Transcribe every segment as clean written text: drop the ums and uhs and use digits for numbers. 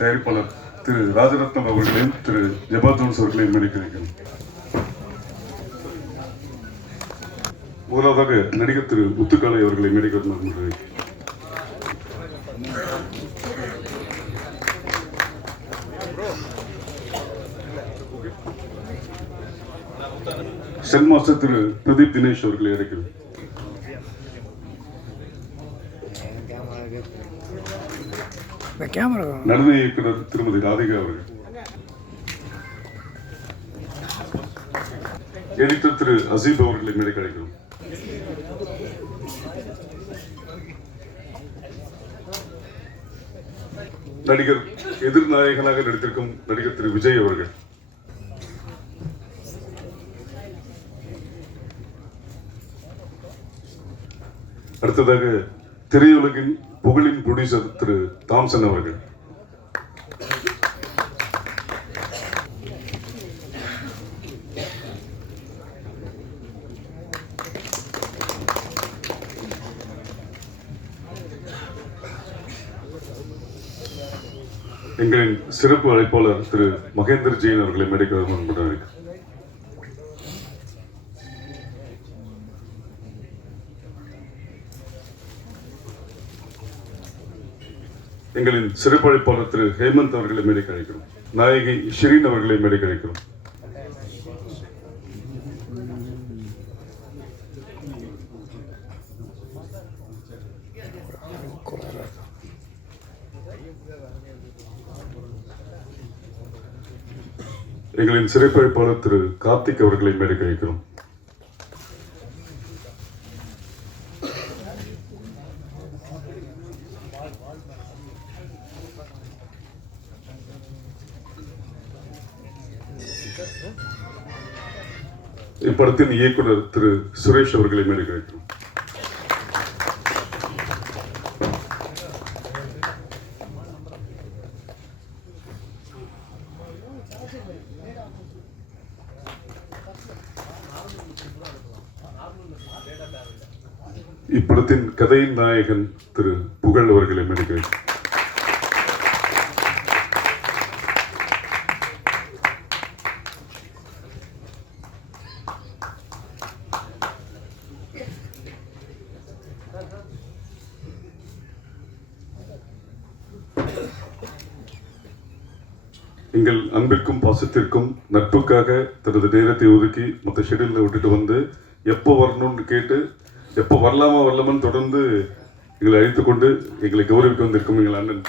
தயாரிப்பாளர் திரு ராஜரத்னம் அவர்களையும் திரு ஜெபா ஜோன்ஸ் அவர்களையும் மேடைக்கிறேன். முதலாவதாக நடிகர் திரு முத்துக்காலை அவர்களை மேடைக்கிறேன். சென் மாஸ்டர் திரு பிரதீப் தினேஷ் அவர்களை அழைக்கிறேன். நடன இயக்குனர் திருமதி ராதிகா அவர்கள், எடிட்டர் திரு அசீப் அவர்களை மேடைக்கு அழைக்கிறோம். நடிகர் எதிர்நாயகனாக நடித்திருக்கும் நடிகர் திரு விஜய் அவர்கள், அடுத்ததாக திரையுலகின் புகழின் ப்ரொடியூசர் திரு தாம்சன் அவர்கள், எங்களின் சிறப்பு அழைப்பாளர் திரு மகேந்தர் ஜெயின் அவர்களை மேடைக்கு வருமாறு. எங்களின் சிறப்பு அழைப்பாளர் திரு ஹேமந்த் அவர்களை மேடைக்கு அழைக்கிறோம். நாயகி ஷிரீன் அவர்களை மேடைக்கு அழைக்கிறோம். எங்களின் சிறப்பு அழைப்பாளர் திரு கார்த்திக் அவர்களை மேடைக்கு அழைக்கிறோம். இப்படத்தின் இயக்குனர் திரு சுரேஷ் அவர்களை மேடைக்கு அழைக்கிறோம். இப்படத்தின் கதையின் நாயகன் திரு புகழ் அவர்களை மேடைக்கு அழைக்கிறோம். எங்கள் அன்பிற்கும் பாசத்திற்கும் நட்புக்காக தனது நேரத்தை ஒதுக்கி மற்ற ஷெடியூலில் விட்டுட்டு வந்து எப்போ வரணும்னு கேட்டு எப்போ வரலாமான்னு தொடர்ந்து எங்களை அழைத்துக் கொண்டு எங்களை கௌரவிக்க வந்திருக்கும் எங்கள் அண்ணன்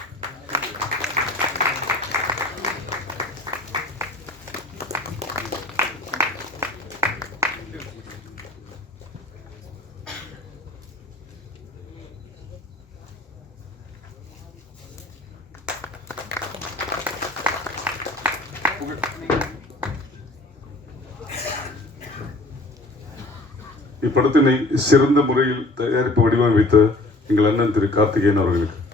இப்படத்தினை சிறந்த முறையில் தயாரிப்பு வடிவமைத்த எங்கள் அண்ணன் திரு கார்த்திகேயன் அவர்களுக்கு,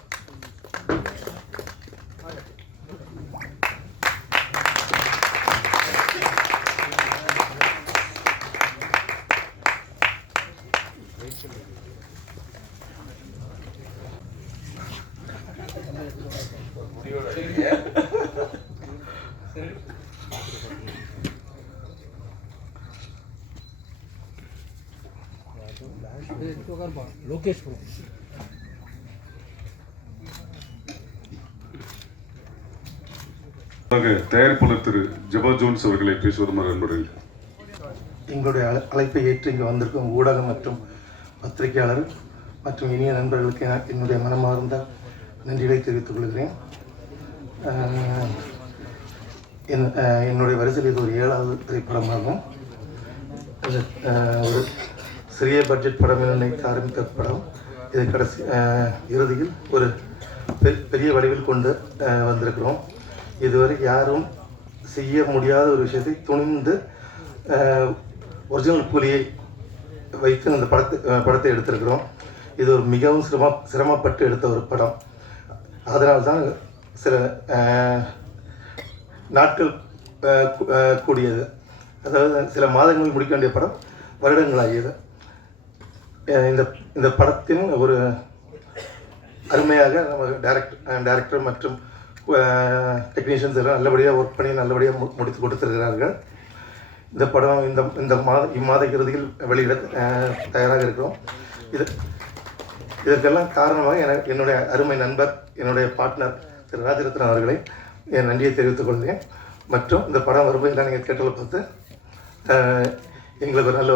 தயாரிப்பாளர் திரு ஜெபா ஜோன்ஸ் அவர்களை பேசுவதுமாறு அன்புடன். எங்களுடைய அழைப்பை ஏற்று இங்கு வந்திருக்கும் ஊடகம் மற்றும் பத்திரிகையாளர் மற்றும் இனிய நண்பர்களுக்கு என்னுடைய மனமார்ந்த நன்றிகளை தெரிவித்துக் கொள்கிறேன். என்னுடைய வரிசையில் இது ஒரு 7வது திரைப்படமாகும். ஒரு சிறிய பட்ஜெட் படம் என நினைத்து ஆரம்பித்த படம் இது கடைசி இறுதியில் ஒரு பெரிய வடிவில் கொண்டு வந்திருக்கிறோம். இதுவரை யாரும் செய்ய முடியாத ஒரு விஷயத்தை துணிந்து ஒரிஜினல் கூலியை வைத்து அந்த படத்தை எடுத்திருக்கிறோம். இது ஒரு மிகவும் சிரமப்பட்டு எடுத்த ஒரு படம். அதனால்தான் சில நாட்கள் கூடியது. அதாவது சில மாதங்களில் முடிக்க வேண்டிய படம் வருடங்களாகியது. இந்த படத்தின் ஒரு அருமையாக நம்ம டைரக்டர் மற்றும் டெக்னீஷியன்ஸ் எல்லாம் நல்லபடியாக ஒர்க் பண்ணி நல்லபடியாக முடித்து கொடுத்துருக்கிறார்கள். இந்த படம் இம்மாத இறுதியில் வெளியிட தயாராக இருக்கிறோம். இதற்கெல்லாம் காரணமாக என்னுடைய அருமை நண்பர், என்னுடைய பார்ட்னர் திரு ராஜரத்னம் அவர்களை என் நன்றியை தெரிவித்துக் கொள்கிறேன். மற்றும் இந்த படம் வரும்போது எல்லாம் நீங்கள் கேட்டதை பார்த்து எங்களுக்கு ஒரு நல்ல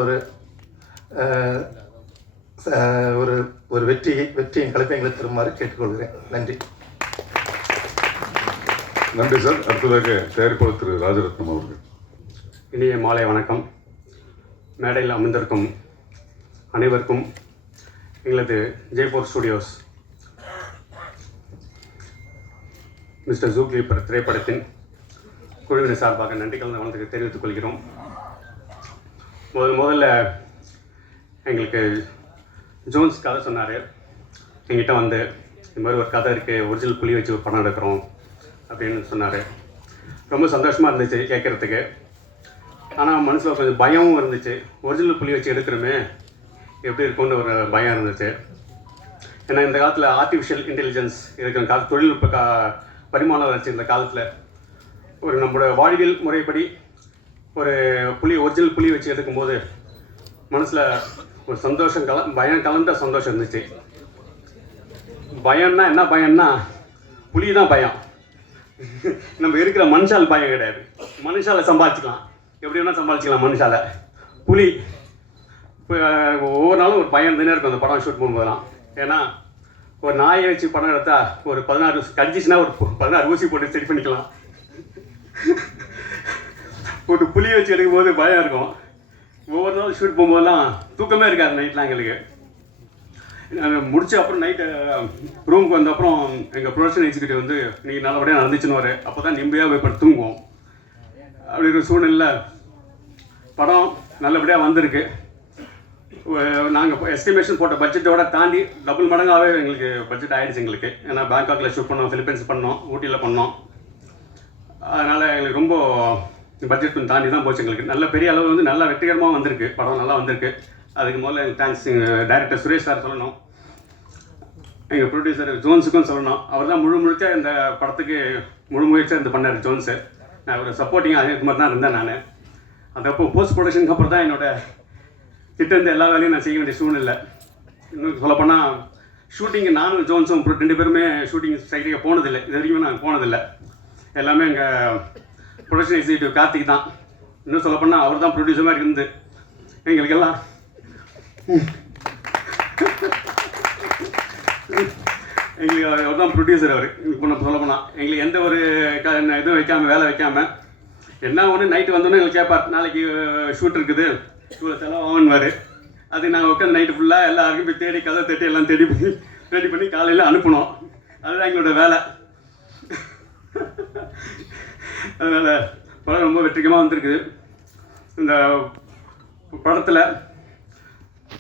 ஒரு வெற்றியின் கலப்பை எங்களுக்கு தருமாறு கேட்டுக்கொள்கிறேன். நன்றி. நன்றி சார். அடுத்ததாக தயாரிப்பாளர் திரு ராஜரத்னம் அவர்கள். இனிய மாலை வணக்கம். மேடையில் அமர்ந்திருக்கும் அனைவருக்கும் எங்களது ஜெய்ப்பூர் ஸ்டுடியோஸ் மிஸ்டர் ஜூக்லி திரைப்படத்தின் குழுவினர் சார்பாக நன்றி கலந்த வணக்கத்தை தெரிவித்துக் கொள்கிறோம். முதல்ல எங்களுக்கு ஜோன்ஸ் கதை சொன்னார். எங்கிட்ட வந்து இந்த மாதிரி ஒரு கதை இருக்குது, ஒரிஜினல் புலி வச்சு ஒரு படம் எடுக்கிறோம் அப்படின்னு சொன்னார். ரொம்ப சந்தோஷமாக இருந்துச்சு கேட்குறதுக்கு. ஆனால் மனசில் கொஞ்சம் பயமும் இருந்துச்சு. ஒரிஜினல் புலி வச்சு எடுக்கிறோமே எப்படி இருக்கும்னு ஒரு பயம் இருந்துச்சு. ஏன்னா இந்த காலத்தில் ஆர்டிஃபிஷியல் இன்டெலிஜென்ஸ் இருக்கிற தொழில்நுட்ப பரிமாணம் வச்சு இந்த காலத்தில் ஒரு நம்மளோட வாழ்வியல் முறைப்படி ஒரு ஒரிஜினல் புலி வச்சு எடுக்கும்போது மனசில் ஒரு சந்தோஷம் பயம் கலந்த சந்தோஷம் இருந்துச்சு. பயம்னா என்ன பயம்னா புலி தான் பயம். நம்ம இருக்கிற மனுஷால் பயம் கிடையாது. மனுஷால சம்பாதிச்சிக்கலாம், எப்படி வேணால் சம்பாதிச்சிக்கலாம். மனுஷால புலி இப்போ ஒவ்வொரு நாளும் ஒரு பயம் இருந்துனே இருக்கும் அந்த படம் ஷூட் பண்ணும்போதெல்லாம். ஏன்னா ஒரு நாயை வச்சு படம் எடுத்தால் ஒரு 16 கடிச்சிச்சுன்னா ஒரு 16 ஊசி போட்டு சரி பண்ணிக்கலாம். ஒரு புளியை வச்சு எடுக்கும்போது பயம் இருக்கும். ஒவ்வொரு நாள் ஷூட் போகும்போதெல்லாம் தூக்கமே இருக்காது நைட்லாம் எங்களுக்கு. முடிச்ச அப்புறம் நைட்டு ரூமுக்கு வந்த அப்புறம் எங்கள் ப்ரொடக்ஷன் எக்ஸிக்யூட்டிவ் வந்து நீங்கள் நல்லபடியாக நடந்துச்சுன்னு அப்போ தான் நிம்மதியாக போய் படுத்து தூங்குவோம். அப்படி ஒரு சூழ்நிலை படம் நல்லபடியாக வந்திருக்கு. நாங்கள் எஸ்டிமேஷன் போட்ட பட்ஜெட்டோட தாண்டி டபுள் மடங்காகவே எங்களுக்கு பட்ஜெட் ஆகிடுச்சு எங்களுக்கு. ஏன்னா பேங்காக்கில் ஷூட் பண்ணோம், ஃபிலிப்பைன்ஸ் பண்ணோம், ஊட்டியில் பண்ணோம். அதனால் எங்களுக்கு ரொம்ப பட்ஜெட் தாண்டி தான் போச்சு எங்களுக்கு. நல்ல பெரிய அளவு வந்து நல்லா வெற்றிகரமாக வந்திருக்கு. படம் நல்லா வந்திருக்கு. அதுக்கு முதல்ல எங்களுக்கு தேங்க்ஸ் டைரக்டர் சுரேஷ் சார் சொல்லணும். எங்கள் ப்ரொடியூசர் ஜோன்ஸுக்கும் சொல்லணும். அவர் தான் முழுக்க இந்த படத்துக்கு முயற்சியாக இருந்து பண்ணார் ஜோன்ஸு. நான் ஒரு சப்போர்ட்டிங்காக அதே மாதிரி தான் இருந்தேன் நான். அதப்போ போஸ்ட் ப்ரொடக்ஷனுக்கு அப்புறம் தான் என்னோடய கிட்டேருந்து எல்லா வேலையும் நான் செய்ய வேண்டிய சூழ்நிலை. இன்னும் சொல்லப்போனால் ஷூட்டிங்கு நானும் ஜோன்ஸும் 2 பேருமே ஷூட்டிங் சைட்டுக்கு போனதில்லை. இது வரைக்கும் நான் போனதில்லை. எல்லாமே எங்கள் ப்ரொடக்ஷன் எக்ஸிக்யூட்டிவ் கார்த்திக் தான். இன்னும் சொல்லப்போனால் அவர் தான் ப்ரொடியூசர் மாதிரி இருந்து எங்களுக்கெல்லாம் எங்களுக்கு அவர் தான் ப்ரொடியூசர். அவர் இப்போ நம்ம சொல்லப்போனால் எங்களுக்கு எந்த ஒரு இதுவும் வைக்காமல் வேலை வைக்காமல் என்ன ஒன்று நைட்டு வந்தோன்னே எங்களுக்கு கேட்பார், நாளைக்கு ஷூட் இருக்குது, இவ்வளோ செலவாகுன்னுவார். அது நாங்கள் உட்காந்து நைட்டு ஃபுல்லாக எல்லாருக்கும் போய் தேடி கதை தட்டி எல்லாம் ரெடி பண்ணி காலையில் அனுப்பணும். அதுதான் எங்களோட வேலை. அதனால் படம் ரொம்ப வெற்றிகரமாக வந்திருக்குது. இந்த படத்தில்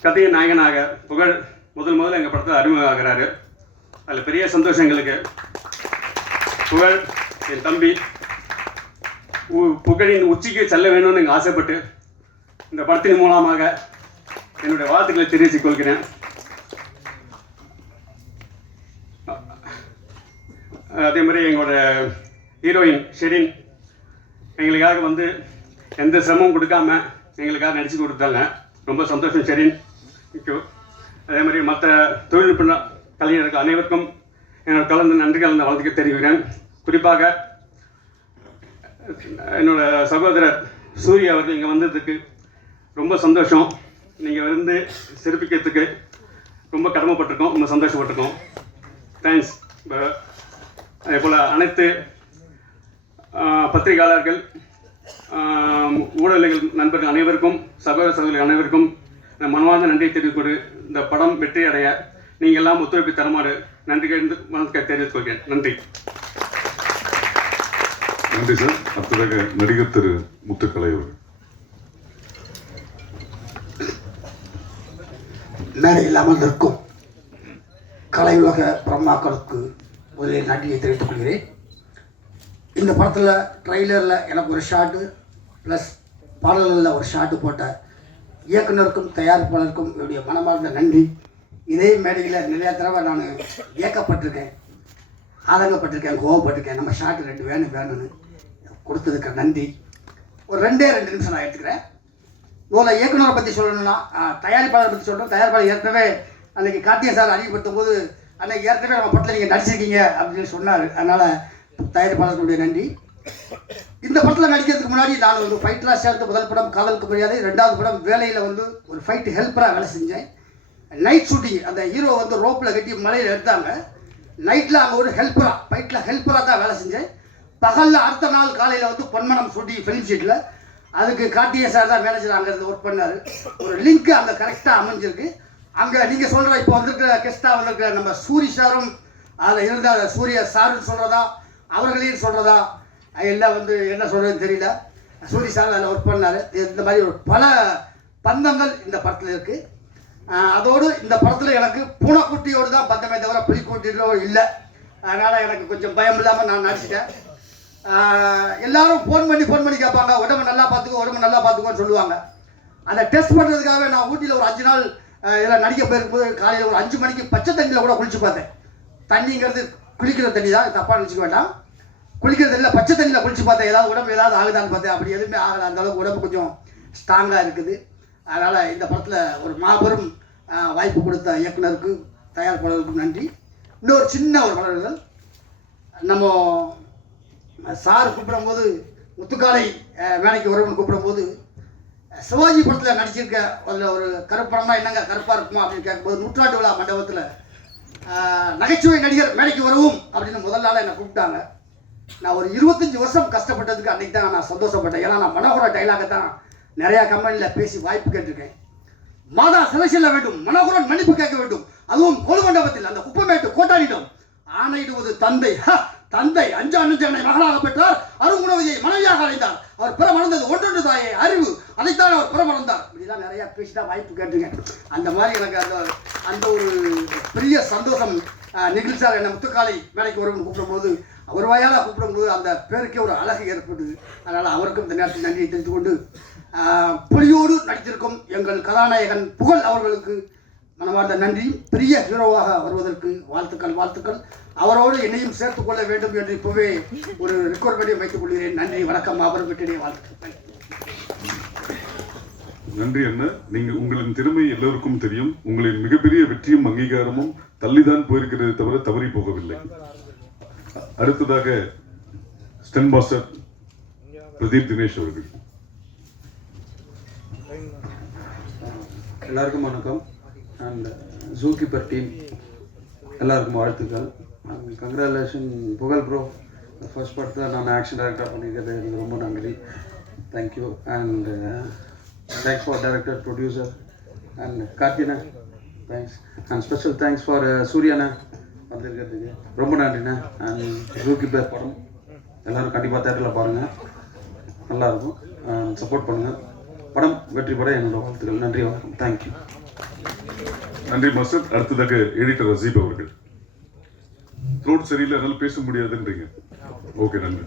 கதையை நாயகனாக புகழ் முதல்ல எங்கள் படத்தில் அறிமுகம் ஆகிறாரு. அதில் பெரிய சந்தோஷம் எங்களுக்கு. புகழ் என் தம்பி புகழின் உச்சிக்கு செல்ல வேணும்னு எங்கள் ஆசைப்பட்டு இந்த படத்தின் மூலமாக என்னுடைய வாழ்த்துக்களை தெரிவித்துக் கொள்கிறேன். அதே மாதிரி எங்களோட ஹீரோயின் ஷெரின் எங்களுக்காக வந்து எந்த சிரமமும் கொடுக்காம எங்களுக்காக நடிச்சு கொடுத்தாங்க. ரொம்ப சந்தோஷம் ஷெரின். தேங்க்யூ. அதே மாதிரி மற்ற தொழில்நுட்ப கலைஞர்கள் அனைவருக்கும் என்னோட நன்றி கலந்த வாழ்த்துக்களை தெரிவிக்கிறேன். குறிப்பாக என்னோட சகோதரர் சூர்யா அவர்கள் இங்கே வந்ததுக்கு ரொம்ப சந்தோஷம். நீங்கள் வந்து சிறப்பிக்கிறதுக்கு ரொம்ப கடமைப்பட்டிருக்கோம், ரொம்ப சந்தோஷப்பட்டிருக்கோம். தேங்க்ஸ். அதே போல் அனைத்து பத்திரிகையாளர்கள், ஊடகங்கள் நண்பர்கள் அனைவருக்கும், சகோதரர்கள் அனைவருக்கும் மனமார்ந்த நன்றியை தெரிவிக்கொண்டு இந்த படம் வெற்றி அடைய நீங்கள் எல்லாம் ஒத்துழைப்பு தருமாறு நன்றி மனத்தை தெரிவித்துக் கொள்கிறேன். நன்றி. நன்றி சார். அடுத்ததாக நடிகர் திரு முத்துக்கலை அவர்கள். மேடையில் அமர்ந்திருக்கும் கலை உலக பிரம்மாக்களுக்கு முதலில் நன்றியை தெரிவித்துக் கொள்கிறேன். இந்த படத்தில் ட்ரெய்லரில் எனக்கு ஒரு ஷாட்டு ப்ளஸ் பாடல்களில் ஒரு ஷாட்டு போட்ட இயக்குனருக்கும் தயாரிப்பாளருக்கும் என்னுடைய மனமார்ந்த நன்றி. இதே மேடையில் நிறையா தடவை நான் இயக்கப்பட்டிருக்கேன். ஆதங்கப்பட்டிருக்கேன், கோவப்பட்டிருக்கேன். நம்ம ஷார்ட் 2 வேணும்னு கொடுத்ததுக்கு நன்றி. ஒரு 2 நிமிஷம் நான் எடுத்துக்கிறேன். முதல்ல இயக்குனரை பற்றி சொல்லணும்னா, தயாரிப்பாளரை பற்றி சொல்லணும். தயாரிப்பாளர் ஏற்கனவே அன்றைக்கி கார்த்திகேயன் சார் அறிமுகப்படுத்தும் போது அன்றைக்கி ஏற்கனவே நம்ம படத்தில் நீங்கள் நடிச்சிருக்கீங்க அப்படின்னு சொன்னார். அதனால் தயாரிப்பாளர்களுடைய நன்றி. இந்த படத்தில் நடிக்கிறதுக்கு முன்னாடி நான் ஒரு ஃபைட்டராக சேர்த்து முதல் படம் காதலுக்கு மரியாதை, 2வது படம் வேலையில் வந்து ஒரு ஃபைட் ஹெல்ப்பராக வேலை செஞ்சேன். நைட் ஷூட்டிங், அந்த ஹீரோ வந்து ரோப்பில் கட்டி மலையில் எடுத்தாங்க. நைட்டில் அங்கே ஒரு ஹெல்ப்பராக ஃபைட்டில் ஹெல்ப்பராக தான் வேலை செஞ்சேன். பகலில் அடுத்த நாள் காலையில் வந்து பொன்மனம் ஷூட்டிங் ஃபிலிம் ஷீட்டில், அதுக்கு கார்த்திகேயன் சார் தான் மேனேஜர் அங்கே இருந்து ஒர்க் பண்ணார். ஒரு லிங்க் அங்கே கரெக்டாக அமைஞ்சிருக்கு. அங்கே நீங்கள் சொல்கிற இப்போ வந்திருக்கிற கெஸ்ட்டாக வந்திருக்கிற நம்ம சூரி சாரும் அதில் இருந்தால் சூரிய சாருன்னு சொல்கிறதா அவர்களையும் சொல்கிறதா எல்லாம் வந்து என்ன சொல்கிறதுன்னு தெரியல. சூரி சார் அதில் ஒர்க் பண்ணார். இந்த மாதிரி ஒரு பல பந்தங்கள் இந்த படத்தில் இருக்குது. அதோடு இந்த படத்தில் எனக்கு பூனைக்குட்டியோடு தான் பந்தமே தவிர புலிக்குட்டியோ இல்லை. அதனால் எனக்கு கொஞ்சம் பயம் இல்லாமல் நான் நடிச்சிட்டேன். எல்லாரும் ஃபோன் பண்ணி கேட்பாங்க, உடம்பு நல்லா பார்த்துக்கோன்னு சொல்லுவாங்க. அதை டெஸ்ட் பண்ணுறதுக்காகவே நான் ஊட்டியில் ஒரு 5 நாள் இதெல்லாம் நடிக்க போயிருக்கும்போது காலையில் ஒரு 5 மணிக்கு பச்சை தண்ணியில் கூட குளிச்சு பார்த்தேன். தண்ணிங்கிறது குளிக்கிற தண்ணி தான், தப்பாக நினச்சிக்க வேண்டாம். குளிக்கிற தண்ணியில் பச்சை தண்ணியில் குளிச்சு பார்த்தேன். உடம்பு ஏதாவது ஆகுதான்னு பார்த்தேன். அப்படி எதுவுமே ஆகலை. அந்தளவுக்கு உடம்பு கொஞ்சம் ஸ்ட்ராங்காக இருக்குது. அதனால் இந்த படத்தில் ஒரு மாபெரும் வாய்ப்பு கொடுத்த இயக்குனருக்கு தயாரிப்பாளருக்கும் நன்றி. இன்னொரு சின்ன ஒரு வளர்கள், நம்ம சார் கூப்பிடும்போது முத்துக்காலை வேலைக்கு வரும்னு கூப்பிடும்போது சிவாஜி படத்தில் நடிச்சிருக்க அதில் ஒரு கருப்படம்னா என்னங்க கருப்பாக இருக்குமா அப்படின்னு கேட்கும்போது நூற்றாண்டு விழா மண்டபத்தில் நகைச்சுவை நடிகர் மேடைக்கு வரவும் அப்படின்னு முதல் நாள் என்னை கூப்பிட்டாங்க. நான் ஒரு 25 வருஷம் கஷ்டப்பட்டதுக்கு அன்றைக்கி தான் நான் சந்தோஷப்பட்டேன். ஏன்னா நான் மனோகர டைலாகை தான் நிறையா கம்பெனியில் பேசி வாய்ப்பு கேட்டிருக்கேன். மாதா சிலை செல்ல வேண்டும், மனோகரன் மன்னிப்பு கேட்க வேண்டும், அதுவும் கொலு மண்டபத்தில் அந்த குப்பமேட்டு கோட்டாளிடம் ஆணையிடுவது தந்தை. தந்தை 5 அண்ணனை மகளாக பெற்றார், அருங்குணவியை மனைவியாக அடைந்தார். அவர் பிற மறந்தது ஒன்றொன்று தாயே அறிவு, அதைத்தான் அவர் பிற மறந்தார். இப்படிலாம் நிறையா பேசிதான் வாய்ப்பு கேட்டுங்க. அந்த மாதிரி எனக்கு அந்த ஒரு பெரிய சந்தோஷம். நிகில் சார் என்னை முத்துக்காலை வேலைக்கு வரும்னு கூப்பிடும்போது, அவர் வாயால் கூப்பிடும்போது அந்த பேருக்கே ஒரு அழகு ஏற்படுது. அதனால் அவருக்கும் இந்த நேரத்தில் நன்றியை தெரிந்து கொண்டு, புலியோடு நடித்திருக்கும் எங்கள் கதாநாயகன் புகழ் அவர்களுக்கு மனமார்ந்த நன்றி. பெரிய ஹீரோவாக வருவதற்கு வாழ்த்துக்கள். அவரோடு என்னையும் சேர்த்துக் கொள்ள வேண்டும் என்று இப்போவே ஒரு ரெக்கார்ட் வைத்துக் கொள்கிறேன். நன்றி, வணக்கம். அவரும் வெற்றிடைய வாழ்த்துக்கள். நன்றி அண்ணா. உங்களின் திறமை எல்லோருக்கும் தெரியும். உங்களின் மிகப்பெரிய வெற்றியும் அங்கீகாரமும் தள்ளிதான் போயிருக்கிறது தவிர தவறி போகவில்லை. அடுத்ததாக ஸ்டன் மாஸ்டர் பிரதீப் தினேஷ் அவர்கள். எல்லாருக்கும் வணக்கம். அண்ட் ஜூ கீப்பர் டீம் எல்லாருக்கும் வாழ்த்துக்கள். And congratulation Pugazh bro. First படத்தில் நான் ஆக்ஷன் டைரக்டராக பண்ணிக்கிறது எனக்கு ரொம்ப நன்றி. Thank you. And thanks for director, producer and கார்த்தினா. Thanks. And special thanks for சூர்யாண்ணா வந்திருக்கிறதுக்கு ரொம்ப நன்றிண்ணா. அண்ட் ஜூ கீப்பர் படம் எல்லோரும் கண்டிப்பாக தேட்டரில் பாருங்கள், நல்லாயிருக்கும். சப்போர்ட் பண்ணுங்கள். படம் வெற்றி பெற என்னோட வாழ்த்துக்கள். நன்றி, வணக்கம். தேங்க்யூ. நன்றி மாஸ்டர். அடுத்ததாக எடிட்டர் ரசீப் அவர்கள். த்ரோட் சரியில்லை, அதனால பேச முடியாதுன்றீங்க. ஓகே, நன்றி.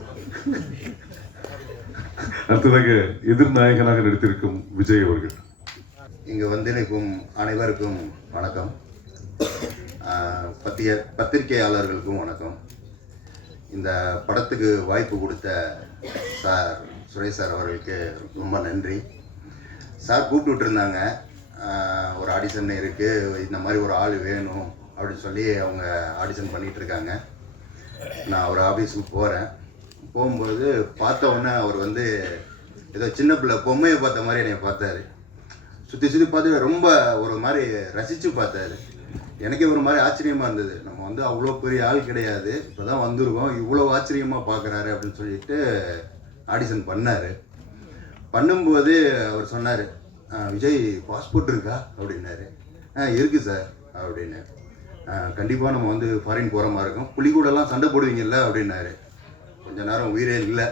அடுத்ததாக எதிர்நாயகனாக நடித்திருக்கும் விஜய் அவர்கள். இங்கு வந்திருக்கும் அனைவருக்கும் வணக்கம். பத்திரிகையாளர்களுக்கும் வணக்கம். இந்த படத்துக்கு வாய்ப்பு கொடுத்த சார் சுரேஷ் சார் அவர்களுக்கு ரொம்ப நன்றி. சார் கூப்பிட்டு விட்டுருந்தாங்க, ஒரு ஆடிஷன் இருக்குது, இந்த மாதிரி ஒரு ஆள் வேணும் அப்படின்னு சொல்லி அவங்க ஆடிஷன் பண்ணிகிட்ருக்காங்க. நான் அவர் ஆஃபீஸுக்கு போகும்போது பார்த்த உடனே அவர் வந்து ஏதோ சின்ன பிள்ளை பொம்மையை பார்த்த மாதிரி என்னை பார்த்தாரு. சுற்றி பார்த்து ரொம்ப ஒரு மாதிரி ரசித்து பார்த்தாரு. எனக்கே ஒரு மாதிரி ஆச்சரியமாக இருந்தது. நம்ம வந்து அவ்வளோ பெரிய ஆள் கிடையாது, இப்போ தான் வந்திருக்கோம், இவ்வளோ ஆச்சரியமாக பார்க்குறாரு அப்படின்னு சொல்லிட்டு ஆடிஷன் பண்ணார். பண்ணும்போது அவர் சொன்னார், விஜய் பாஸ்போர்ட் இருக்கா அப்படின்னாரு. இருக்குது சார் அப்படின்னு. கண்டிப்பாக நம்ம வந்து ஃபாரின் போகிற மாதிரி இருக்கும், புலிகூடெல்லாம் சண்டை போடுவீங்கல்ல அப்படின்னாரு. கொஞ்ச நேரம் உயிரே இல்லை.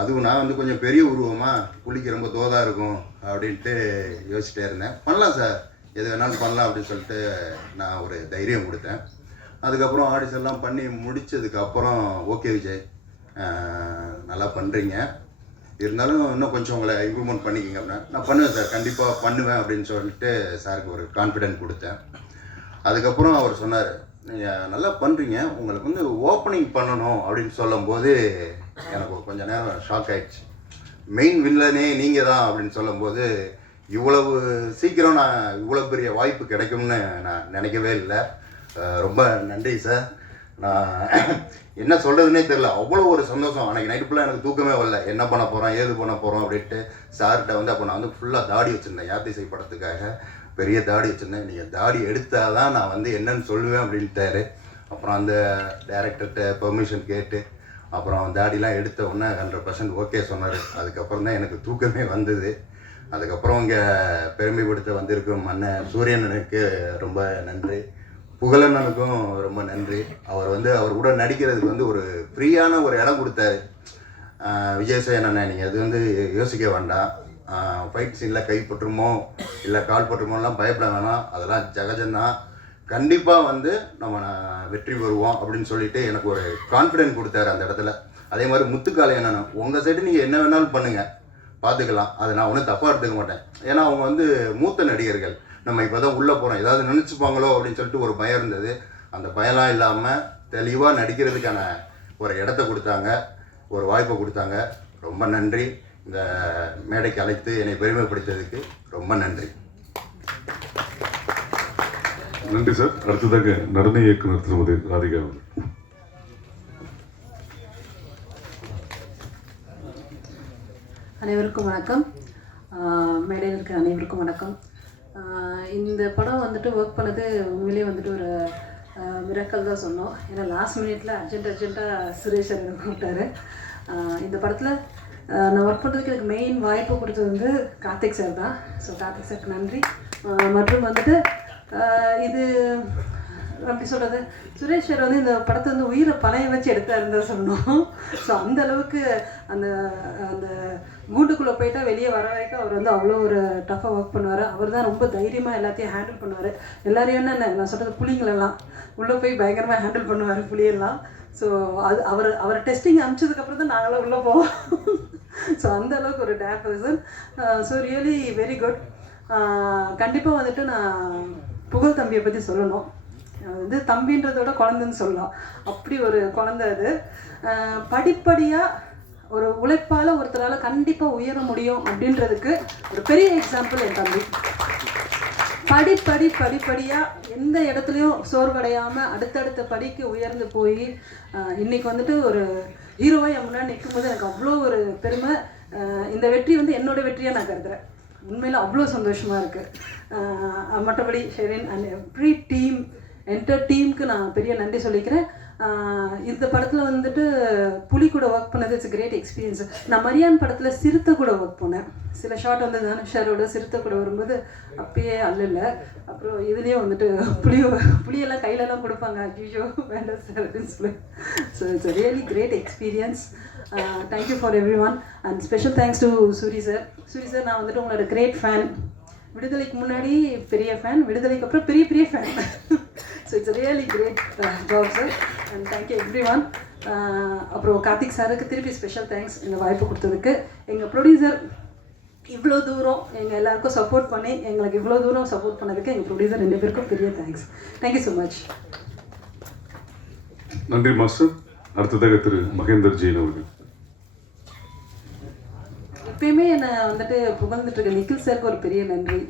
அதுவும் நான் வந்து கொஞ்சம் பெரிய உருவமாக, புலிக்கு ரொம்ப தோதாக இருக்கும் அப்படின்ட்டு யோசிச்சிட்டே இருந்தேன். பண்ணலாம் சார், எது வேணாலும் பண்ணலாம் அப்படின்னு சொல்லிட்டு நான் ஒரு தைரியம் கொடுத்தேன். அதுக்கப்புறம் ஆடிஷன்லாம் பண்ணி முடித்ததுக்கப்புறம், ஓகே விஜய் நல்லா பண்ணுறீங்க, இருந்தாலும் இன்னும் கொஞ்சம் உங்களை இம்ப்ரூவ்மெண்ட் பண்ணிக்கிங்க அப்படின்னா, நான் பண்ணுவேன் சார், கண்டிப்பாக பண்ணுவேன் அப்படின்னு சொல்லிட்டு சாருக்கு ஒரு கான்ஃபிடென்ட் கொடுத்தேன். அதுக்கப்புறம் அவர் சொன்னார், நீங்கள் நல்லா பண்ணுறீங்க, உங்களுக்கு வந்து ஓப்பனிங் பண்ணணும் அப்படின்னு சொல்லும்போது எனக்கு கொஞ்சம் நேரம் ஷாக் ஆயிடுச்சு. மெயின் வில்லனே நீங்கள் தான் அப்படின்னு சொல்லும்போது இவ்வளவு சீக்கிரம் நான் இவ்வளோ பெரிய வாய்ப்பு கிடைக்கும்னு நான் நினைக்கவே இல்லை. ரொம்ப நன்றி சார். நான் என்ன சொல்கிறதுனே தெரில, அவ்வளோ ஒரு சந்தோஷம். அன்றைக்கி நைட்டு ஃபுல்லாக எனக்கு தூக்கமே வரல, என்ன பண்ண போகிறோம் ஏது பண்ண போகிறோம் அப்படின்ட்டு. சார்கிட்ட வந்து அப்போ நான் வந்து ஃபுல்லாக தாடி வச்சுருந்தேன், யாத்திசை படத்துக்காக பெரிய தாடி வச்சுருந்தேன். நீங்கள் தாடி எடுத்தால் தான் நான் வந்து என்னன்னு சொல்லுவேன் அப்படின்ட்டாரு. அப்புறம் அந்த டைரக்டர்கிட்ட பெர்மிஷன் கேட்டு அப்புறம் தாடிலாம் எடுத்த உடனே 100% ஓகே சொன்னார். அதுக்கப்புறம் தான் எனக்கு தூக்கமே வந்தது. அதுக்கப்புறம் இங்கே பெருமைப்படுத்த வந்திருக்கும் அண்ணன் சூரியனனுக்கு ரொம்ப நன்றி, புகழண்ணனுக்கும் ரொம்ப நன்றி. அவர் கூட நடிக்கிறதுக்கு வந்து ஒரு ஃப்ரீயான ஒரு இடம் கொடுத்தாரு. விஜயசேகரன் நீங்கள் அது வந்து யோசிக்க வேண்டாம், ஃபைட் சீனில் கைப்பற்றுமோ இல்லை கால் பற்றுமோலாம் பயப்பட வேணாம், அதெல்லாம் ஜகஜந்தான், கண்டிப்பாக வந்து நம்ம வெற்றி பெறுவோம் அப்படின்னு சொல்லிட்டு எனக்கு ஒரு கான்ஃபிடென்ட் கொடுத்தாரு அந்த இடத்துல. அதே மாதிரி முத்துக்காலை என்னென்ன உங்கள் சைடு நீங்கள் என்ன வேணாலும் பண்ணுங்கள், பார்த்துக்கலாம், அதை நான் ஒன்றும் தப்பாக எடுத்துக்க மாட்டேன். ஏன்னா அவங்க வந்து மூத்த நடிகர்கள், நம்ம இப்போ தான் உள்ளே போகிறோம், ஏதாவது நினச்சிப்பாங்களோ அப்படின்னு சொல்லிட்டு ஒரு பயம் இருந்தது. அந்த பயம்லாம் இல்லாமல் தெளிவாக நடிக்கிறதுக்கான ஒரு இடத்த கொடுத்தாங்க, ஒரு வாய்ப்பை கொடுத்தாங்க. ரொம்ப நன்றி. இந்த மேடைக்கு அழைத்து என்னை பெருமைப்படுத்தியதுக்கு ரொம்ப நன்றி. நன்றி சார். அடுத்ததாக நடன இயக்குனர் திருமதி ராதிகா அவர்கள். அனைவருக்கும் வணக்கம். மேடையில் இருக்கிற அனைவருக்கும் வணக்கம். இந்த படம் வந்துட்டு ஒர்க் பண்ணது உண்மையிலேயே வந்துட்டு ஒரு மிராக்கல் தான் சொன்னோம். ஏன்னா லாஸ்ட் மினிட்ல அர்ஜென்ட்டாக சுரேஷ் சார் எனக்கு கூப்பிட்டாரு. இந்த படத்தில் நான் ஒர்க் பண்ணுறதுக்கு எனக்கு மெயின் வாய்ப்பு கொடுத்தது வந்து கார்த்திக் சார் தான். ஸோ கார்த்திக் சாருக்கு நன்றி. மற்றும் வந்துட்டு இது அப்படி சொல்கிறது, சுரேஷ் சார் வந்து இந்த படத்தை வந்து உயிரை பணைய வச்சு எடுத்தாருன்னு தான் சொன்னோம். ஸோ அந்த அளவுக்கு அந்த அந்த கூண்டுக்குள்ளே போயிட்டா வெளியே வர வரைக்கும் அவர் வந்து அவ்வளோ ஒரு டஃப்பாக ஒர்க் பண்ணுவார். அவர் தான் ரொம்ப தைரியமாக எல்லாத்தையும் ஹேண்டில் பண்ணுவார். எல்லாரையும் என்ன நான் சொல்கிறது, புலிங்களெல்லாம் உள்ளே போய் பயங்கரமாக ஹேண்டில் பண்ணுவார் புலியெல்லாம். ஸோ அது அவரை டெஸ்டிங் அனுப்பிச்சதுக்கப்புறம் தான் நாங்களாம் உள்ளே போவோம். ஸோ அந்த அளவுக்கு ஒரு டேப் பர்சன். So really very good. கண்டிப்பாக வந்துட்டு நான் புகழ் தம்பியை பற்றி சொல்லணும். வந்து தம்பின்றதோட குழந்தைன்னு சொல்லலாம், அப்படி ஒரு குழந்தை அது. படிப்படியாக ஒரு உழைப்பால் ஒருத்தரால் கண்டிப்பாக உயர முடியும் அப்படின்றதுக்கு ஒரு பெரிய எக்ஸாம்பிள் என் தம்பி. படிப்படியாக எந்த இடத்துலையும் சோர்வடையாமல் அடுத்தடுத்த படிக்கு உயர்ந்து போய் இன்றைக்கி வந்துட்டு ஒரு ஹீரோவாக என் முன்னாடி நிற்கும்போது எனக்கு அவ்வளோ ஒரு பெருமை. இந்த வெற்றி வந்து என்னோடய வெற்றியாக நான் கருதுகிறேன். உண்மையில் அவ்வளோ சந்தோஷமாக இருக்குது. மற்றபடி Sherin and every team, enter டீமுக்கு நான் பெரிய நன்றி சொல்லிக்கிறேன். இந்த படத்தில் வந்துட்டு புலி கூட ஒர்க் பண்ணது இட்ஸ் கிரேட் எக்ஸ்பீரியன்ஸ். நான் மரியான் படத்தில் சிறுத்தை கூட ஒர்க் பண்ணேன். சில ஷார்ட் வந்து தனுஷரோட சிறுத்தை கூட வரும்போது அப்பயே அல்ல. அப்புறம் இதுலேயே வந்துட்டு புளியெல்லாம் கையிலலாம் கொடுப்பாங்க, ஐயோ வேண்டாம் சார் அப்படின்னு சொல்லி. So it's a really great experience. Thank you for everyone and special thanks to Soori sir. Soori sir, நான் வந்துட்டு உங்களோட கிரேட் ஃபேன். விடுதலைக்கு முன்னாடி பெரிய ஃபேன், விடுதலைக்கு அப்புறம் பெரிய fan. So it's really great job sir and thank you everyone. அப்புறம் கார்த்திக் சாருக்கு திருப்பி ஸ்பெஷல் தேங்க்ஸ் இந்த வாய்ப்பு கொடுத்ததுக்கு. எங்கள் ப்ரொடியூசர் இவ்வளோ தூரம் எங்கள் எல்லாருக்கும் சப்போர்ட் பண்ணி எங்களுக்கு இவ்வளோ தூரம் சப்போர்ட் பண்ணதுக்கு எங்கள் ப்ரொடியூசர் 2 பேருக்கும் பெரிய தேங்க்ஸ். Thank you so much. நன்றி மாஸ்டர். அடுத்ததாக திரு மகேந்தர் ஜெயின் அவர்கள். எப்பயுமே என்னை வந்துட்டு புகழ்ந்துட்டு இருக்க நிக்கில் சாருக்கு ஒரு பெரிய நன்றி.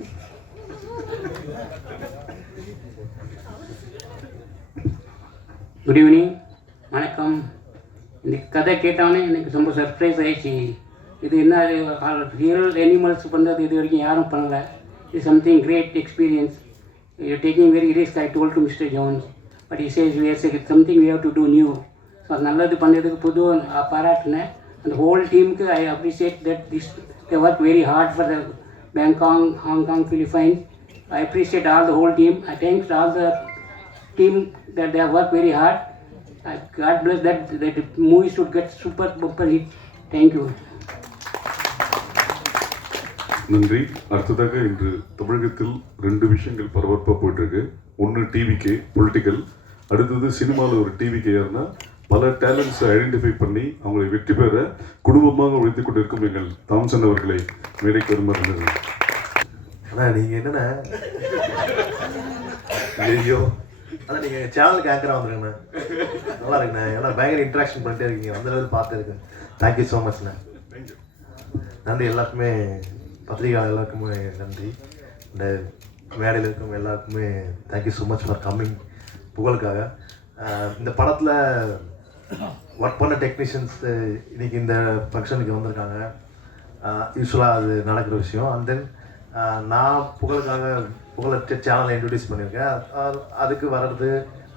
குட் ஈவினிங், வணக்கம். இந்த கதை கேட்டவொடனே எனக்கு ரொம்ப சர்ப்ரைஸ் ஆகிடுச்சு. இது என்ன ரியல் அனிமல்ஸ் பண்ணுறது இது வரைக்கும் யாரும் பண்ணலை. இது something great experience. You taking very risk. I told to mister Jones, but he says we are something we have to do new. So அது நல்லது பண்ணதுக்கு பொது பாராட்டினேன். அந்த ஹோல் டீமுக்கு I appreciate that this they work very hard for the Bangkok, Hong Kong, Philippines. I appreciate all the whole team. I thank all the team that they have worked very hard. God bless that movie should get super hit. Thank you. நன்றி. அடுத்ததாக இன்று தமிழகத்தில் 2 விஷயங்கள் பரபரப்பாக போயிட்டுருக்கு. ஒன்று TVK political, அடுத்தது சினிமாவில் ஒரு டிவிகே யாருன்னா பல டேலண்ட்ஸை ஐடென்டிஃபை பண்ணி அவங்களை வெற்றி பெற குடும்பமாக உழைத்து கொண்டிருக்கும் எங்கள் தாம்சன் அவர்களை மேடைக்கு வருமாறு. ஆனால் நீங்கள் என்னென்ன ஐயோ அதான் நீங்கள் சேனலுக்கு ஆங்கராக வந்துருங்கண்ணா. நல்லா இருக்குண்ணே. ஏன்னா பயங்கர இன்ட்ராக்ஷன் பண்ணிட்டே இருக்கீங்க. அந்த லெவல் பார்த்துருக்கேன். தேங்க்யூ ஸோ மச்ண்ணே. நன்றி எல்லாருக்குமே, பத்திரிகை எல்லாருக்குமே நன்றி. இந்த மேடையில் இருக்கும் எல்லாருக்குமே thank you so much for coming புகழுக்காக. இந்த படத்தில் ஒர்க் பண்ண டெக்னீஷியன்ஸ் இன்றைக்கி இந்த ஃபங்க்ஷனுக்கு வந்திருக்காங்க. யூஸ்வலாக அது நடக்கிற விஷயம். அண்ட் தென் நான் புகழுக்காக புகழ சேனலை இன்ட்ரடியூஸ் பண்ணியிருக்கேன். அதுக்கு வர்றது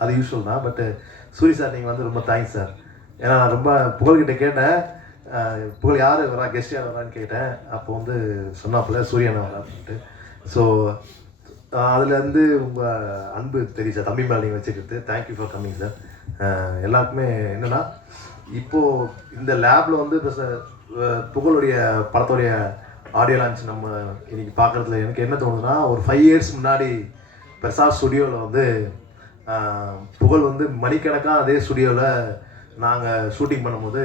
அது யூஸ்வல் தான். பட்டு சூரி சார் நீங்கள் வந்து ரொம்ப தேங்க்ஸ் சார். ஏன்னா நான் ரொம்ப புகழ்கிட்ட கேட்டேன், புகழ் யார் வரா, கெஸ்ட் யார் வரான்னு கேட்டேன். அப்போ வந்து சொன்னாப்புல சூரியனை வரான்ட்டு. ஸோ அதுலேருந்து உங்கள் அன்பு தெரியும் சார், தம்பி மேலே நீங்கள் வச்சுக்கிறது. Thank you for coming sir. எல்லாருக்குமே என்னென்னா, இப்போது இந்த லேபில் வந்து புகழுடைய படத்துடைய ஆடியோ லான்ச் நம்ம இன்றைக்கி பார்க்குறதுல எனக்கு என்ன தோணுதுன்னா, ஒரு 5 years முன்னாடி பிரசாத் ஸ்டுடியோவில் வந்து புகழ் வந்து மணிக்கணக்காக அதே ஸ்டுடியோவில் நாங்கள் ஷூட்டிங் பண்ணும்போது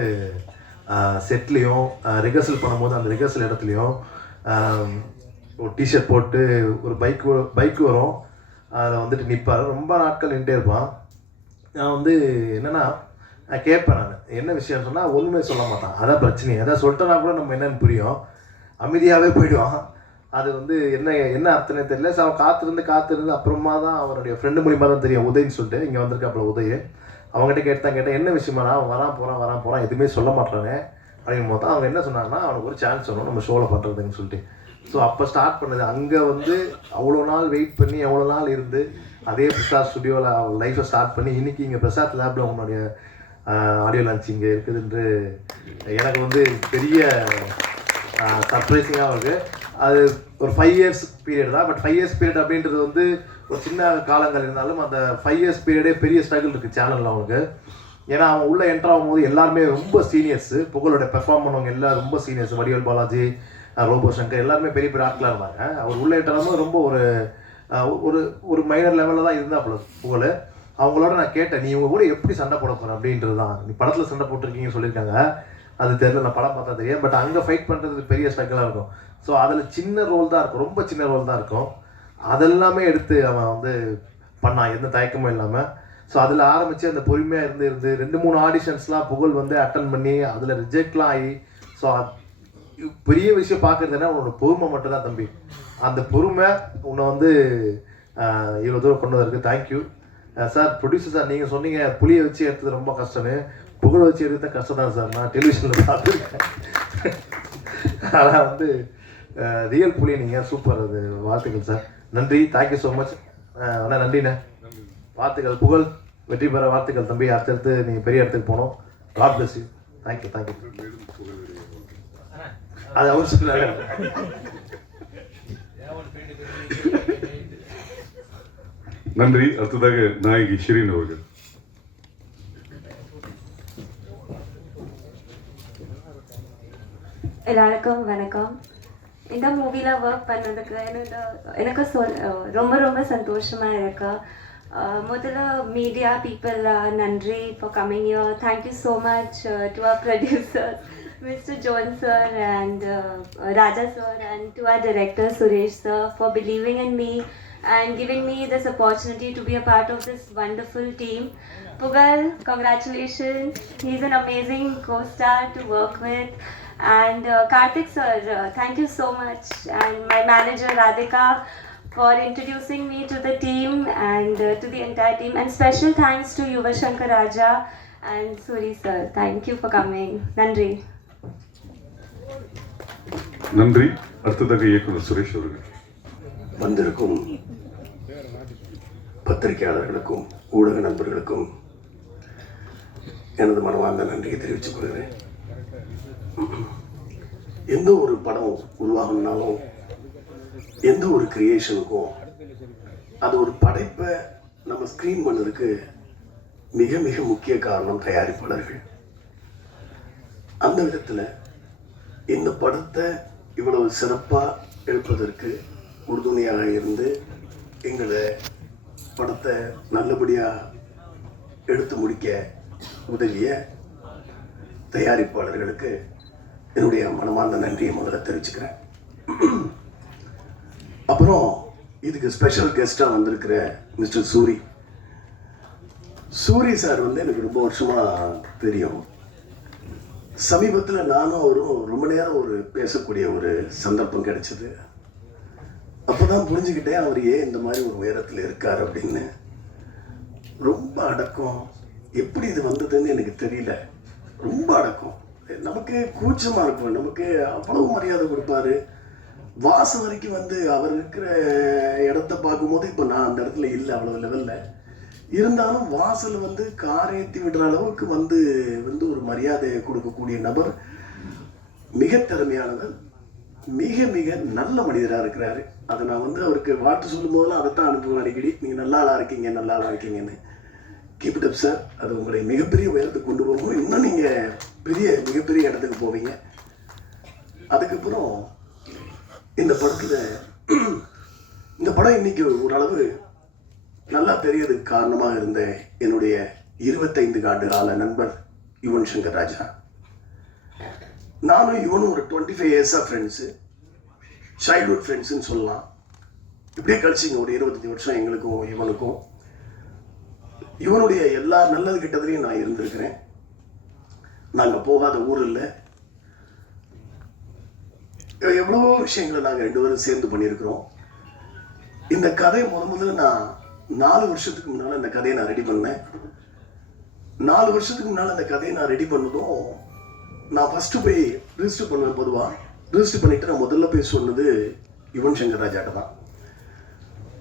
செட்லேயும் ரிஹர்சல் பண்ணும்போது அந்த ரிஹர்சல் இடத்துலையும் ஒரு டிஷர்ட் போட்டு ஒரு பைக் வரும், அதில் வந்துட்டு நிற்பார். ரொம்ப நாட்கள் நின்றுட்டே இருப்பான். நான் வந்து என்னென்னா கேட்பேன், நான் என்ன விஷயம்னு சொன்னால் ஒன்றுமே சொல்ல மாட்டான். அதான் பிரச்சனை. எதாவது சொல்லிட்டோன்னா கூட நம்ம என்னென்னு புரியும், அமைதியாகவே போயிடுவான். அது வந்து என்ன அர்த்தமே தெரியல. ஸோ அவன் காத்திருந்து அப்புறமா தான் அவனுடைய ஃப்ரெண்டு மூலியமாக தான் தெரியும், உதயன்னு சொல்லிட்டு இங்கே வந்திருக்காப்புல உதய். அவங்ககிட்ட கேட்டேன் என்ன விஷயமானா, அவன் வரான் போகிறான் எதுவுமே சொல்ல மாட்டானே அப்படின்னு போது அவங்க என்ன சொன்னாங்கன்னா, அவனுக்கு ஒரு சான்ஸ் வேணும் நம்ம ஷோவில் பண்ணுறதுன்னு சொல்லிட்டு. ஸோ அப்போ ஸ்டார்ட் பண்ணது. அங்கே வந்து அவ்வளோ நாள் வெயிட் பண்ணி அவ்வளோ நாள் இருந்து அதே பிரசாத் ஸ்டுடியோவில் அவன் லைஃப்பை ஸ்டார்ட் பண்ணி இன்றைக்கி இங்கே பிரசாத் லேபில் உன்னுடைய ஆடியோ லான்ச் இங்கே இருக்குதுன்று எனக்கு வந்து பெரிய சர்ப்ரைசிங்காக இருக்குது. அது ஒரு 5 years பீரியட் தான். பட் 5 years பீரியட் அப்படின்றது வந்து ஒரு சின்ன காலங்கள் இருந்தாலும் அந்த 5 years பீரியடே பெரிய ஸ்ட்ரகிள் இருக்குது சேனலில் அவனுக்கு. ஏன்னா அவன் உள்ளே என்ட்ரு ஆகும்போது எல்லாருமே ரொம்ப சீனியர்ஸு, புகழோட பெர்ஃபார்ம் பண்ணவங்க எல்லாம் ரொம்ப சீனியர்ஸ். வடிவேல் பாலாஜி, ரோபோ சங்கர் எல்லாருமே பெரிய பெரிய ஆட்களாக இருந்தாங்க. அவர் உள்ளே என்ட்ராகும்போது ரொம்ப ஒரு மைனர் லெவலில் தான் இருந்தாப்புல புகழ். அவங்களோட நான் கேட்டேன், நீ இவங்க கூட எப்படி சண்டை போட போகிற அப்படின்றது தான். நீ படத்தில் சண்டை போட்டிருக்கீங்கன்னு சொல்லியிருக்காங்க, அது தெரியல, நான் படம் பார்த்தா தெரியும். பட் அங்கே ஃபைட் பண்ணுறது பெரிய ஸ்ட்ரகிளாக இருக்கும். ஸோ அதில் சின்ன ரோல் தான் இருக்கும், ரொம்ப சின்ன ரோல் தான் இருக்கும். அதெல்லாமே எடுத்து அவன் வந்து பண்ணான், எந்த தயக்கமும் இல்லாமல். ஸோ அதில் ஆரம்பித்து அந்த பொறுமையாக இருந்து 2-3 ஆடிஷன்ஸ்லாம் புகழ் வந்து அட்டன் பண்ணி அதில் ரிஜெக்ட்லாம் ஆகி. ஸோ பெரிய விஷயம் பார்க்குறதுனா உன்னோட பொறுமை மட்டும் தான் தம்பி. அந்த பொறுமை உன்னை வந்து இவ்வளோ தூரம் கொண்டு வந்திருக்கு. Thank you sir. ப்ரொடியூசர் சார், நீங்கள் சொன்னீங்க புளியை வச்சு எடுத்தது ரொம்ப கஷ்டம்னு. புகழ் வச்சு எடுத்தால் கஷ்டம் தான் சார். நான் டெலிவிஷனில் பார்த்துருக்கேன். ஆனால் வந்து ரியல் புலி நீங்கள் சூப்பர். அது வாழ்த்துக்கள் சார். நன்றி. Thank you so much. அண்ணா நன்றிண்ணே. வாழ்த்துக்கள். புகழ் வெற்றி பெற வாழ்த்துக்கள் தம்பி. அடுத்தடுத்து நீங்கள் பெரிய இடத்துக்கு போகணும். God bless you. தேங்க்யூ. அது அவர் சொன்னாங்க. நன்றி. அடுத்ததாக நாயகி ஷிரீன் அவர்கள். எல்லாருக்கும் வணக்கம். இந்த மூவியில் ஒர்க் பண்ணதுக்கு எனக்கு ரொம்ப ரொம்ப சந்தோஷமாக இருக்கு. முதல்ல மீடியா பீப்புள் நன்றி for coming your. Thank you so much to our producer Mr. John sir and Raja sir, and to our director Suresh sir for believing in me and giving me this opportunity to be a part of this wonderful team. Pugal, congratulations. He's an amazing co-star to work with. And Karthik sir, thank you so much. And my manager Radhika for introducing me to the team and to the entire team. And special thanks to Yuva Shankar Raja and Suri sir. Thank you for coming. Nandri. நன்றி. அடுத்ததாக இயக்குனர் சுரேஷ் அவர்கள். வந்திருக்கும் பத்திரிகையாளர்களுக்கும் ஊடக நண்பர்களுக்கும் எனது மனமார்ந்த நன்றியை தெரிவித்துக் கொள்கிறேன். எந்த ஒரு படம் உருவாகணும்னாலும் எந்த ஒரு கிரியேஷனுக்கும் அது ஒரு படைப்பை நம்ம ஸ்க்ரீன் பண்ணதுக்கு மிக மிக முக்கிய காரணம் தயாரிப்பாளர்கள். அந்த விதத்தில் இந்த படத்தை இவ்வளவு சிறப்பாக எடுப்பதற்கு உறுதுணையாக இருந்து எங்களை படத்தை நல்லபடியாக எடுத்து முடிக்க உதவிய தயாரிப்பாளர்களுக்கு என்னுடைய மனமார்ந்த நன்றியை முதல்ல தெரிவிச்சுக்கிறேன். அப்புறம் இதுக்கு ஸ்பெஷல் கெஸ்ட்டாக வந்திருக்கிற மிஸ்டர் சூரி, சூரி சார் வந்து எனக்கு ரொம்ப வருஷமாக தெரியும். சமீபத்தில் நானும் அவரும் ரொம்ப நேரம் பேசக்கூடிய ஒரு சந்தர்ப்பம் கிடைச்சது. அப்போ தான் புரிஞ்சுக்கிட்டேன் அவர் ஏன் இந்த மாதிரி ஒரு உயரத்தில் இருக்கார் அப்படின்னு. ரொம்ப அடக்கம். எப்படி இது வந்ததுன்னு எனக்கு தெரியல. ரொம்ப அடக்கம். நமக்கு கூச்சமாக இருக்கும். நமக்கு அவ்வளவு மரியாதை கொடுப்பாரு. வாசம் வரைக்கும் வந்து அவர் இருக்கிற இடத்த பார்க்கும்போது இப்போ நான் அந்த இடத்துல இல்லை அவ்வளோ லெவலில் இருந்தாலும் வாசல் வந்து கார் ஏற்றி விடுற அளவுக்கு வந்து ஒரு மரியாதையை கொடுக்கக்கூடிய நபர். மிக திறமையானவர். மிக மிக நல்ல மனிதராக இருக்கிறாரு. அதை நான் வந்து அவருக்கு வாழ்த்து சொல்லும் போதெல்லாம் அதைத்தான் அனுப்புவேன் அடிக்கடி. நீங்கள் நல்லா இருக்கீங்க, நல்லா இருக்கீங்கன்னு. Keep it up sir. அது உங்களை மிகப்பெரிய உயரத்துக்கு கொண்டு போகும். இன்னும் நீங்கள் மிகப்பெரிய இடத்துக்கு போவீங்க. அதுக்கப்புறம் இந்த படம் இன்னைக்கு ஓரளவு நல்லா தெரியறதுக்கு காரணமாக இருந்த என்னுடைய 25 ஆண்டு கால நண்பர் யுவன் சங்கர் ராஜா. நானும் இவனும் ஒரு 25 இயர்ஸாக ஃப்ரெண்ட்ஸு, சைல்ட்ஹுட் ஃப்ரெண்ட்ஸுன்னு சொல்லலாம். இப்படியே கழிச்சிங்க ஒரு 25 வருஷம் எங்களுக்கும் இவனுக்கும். இவனுடைய எல்லா நல்லது கிட்டதுலையும் நான் இருந்திருக்கிறேன். நாங்கள் போகாத ஊர் இல்லை. எவ்வளோ விஷயங்களை நாங்கள் 2 பேரும் சேர்ந்து பண்ணியிருக்கிறோம். இந்த கதை முதல்ல நான் 4 வருஷத்துக்கு முன்னால் இந்த கதையை நான் ரெடி பண்ணேன். 4 வருஷத்துக்கு முன்னால் அந்த கதையை நான் ரெடி பண்ணதும் நான் ஃபஸ்ட்டு போய் ரிஜிஸ்டர் பண்ணுவேன். பொதுவாக ரிஜிஸ்டர் பண்ணிவிட்டு நான் முதல்ல போய் சொன்னது யுவன் சங்கர் ராஜாட்ட தான்.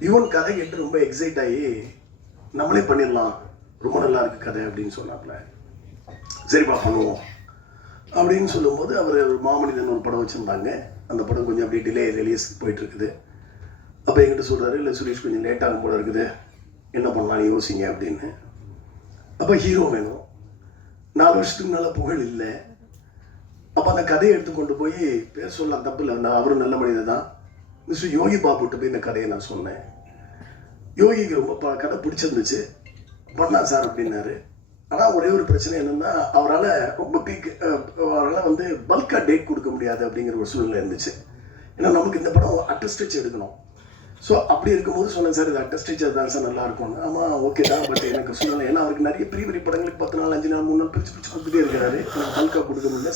யுவன் கதை கேட்டு ரொம்ப எக்ஸைட் ஆகி நம்மளே பண்ணிடலாம், ரொம்ப நல்லா இருக்கு கதை அப்படின்னு சொன்னாப்புல. சரிப்பா பண்ணுவோம் அப்படின்னு சொல்லும்போது அவர் மாமனிதன் ஒரு படம் வச்சுருந்தாங்க. அந்த படம் கொஞ்சம் அப்படியே டிலே ரிலீஸ் போயிட்டுருக்குது. அப்போ என்கிட்ட சொல்கிறாரு, இல்லை சுரேஷ் கொஞ்சம் லேட்டாகும் போல இருக்குது, என்ன பண்ணலான்னு யோசிங்க அப்படின்னு. அப்போ ஹீரோ வேணும். 4 வருஷத்துக்கு முன்னால் புகழ் இல்லை. அப்போ அந்த கதையை எடுத்து கொண்டு போய் பேர் சொல்லலாம், தப்பு இல்லை, அவரும் நல்ல மனிதர் தான். மிஸ்டர் யோகி பாபுட்டு போய் இந்த கதையை நான் சொன்னேன். யோகிக்கு ரொம்ப கதை பிடிச்சிருந்துச்சு, பண்ணலாம் சார் அப்படின்னாரு. ஆனால் ஒரே ஒரு பிரச்சனை என்னென்னா, அவரால் ரொம்ப அவரால் வந்து பல்காக டேட் கொடுக்க முடியாது அப்படிங்கிற ஒரு சூழ்நிலை இருந்துச்சு. ஏன்னா நமக்கு இந்த படம் அட்டஸ்டிச் எடுக்கணும். ஸோ அப்படி இருக்கும்போது சொன்னேன், சார் இது அட்டஸ்டிச்சர் தான் சார் நல்லா இருக்கும்னு. ஆமாம் ஓகே தான், பட் எனக்கு சூழ்நிலை, ஏன்னா அவருக்கு நிறைய பெரிய பெரிய படங்களுக்கு 10 நாள் 5 நாள் 3 நாள் பிரித்து கொடுத்துட்டே இருக்கிறாரு. எனக்கு பல்காக கொடுக்க முடியல.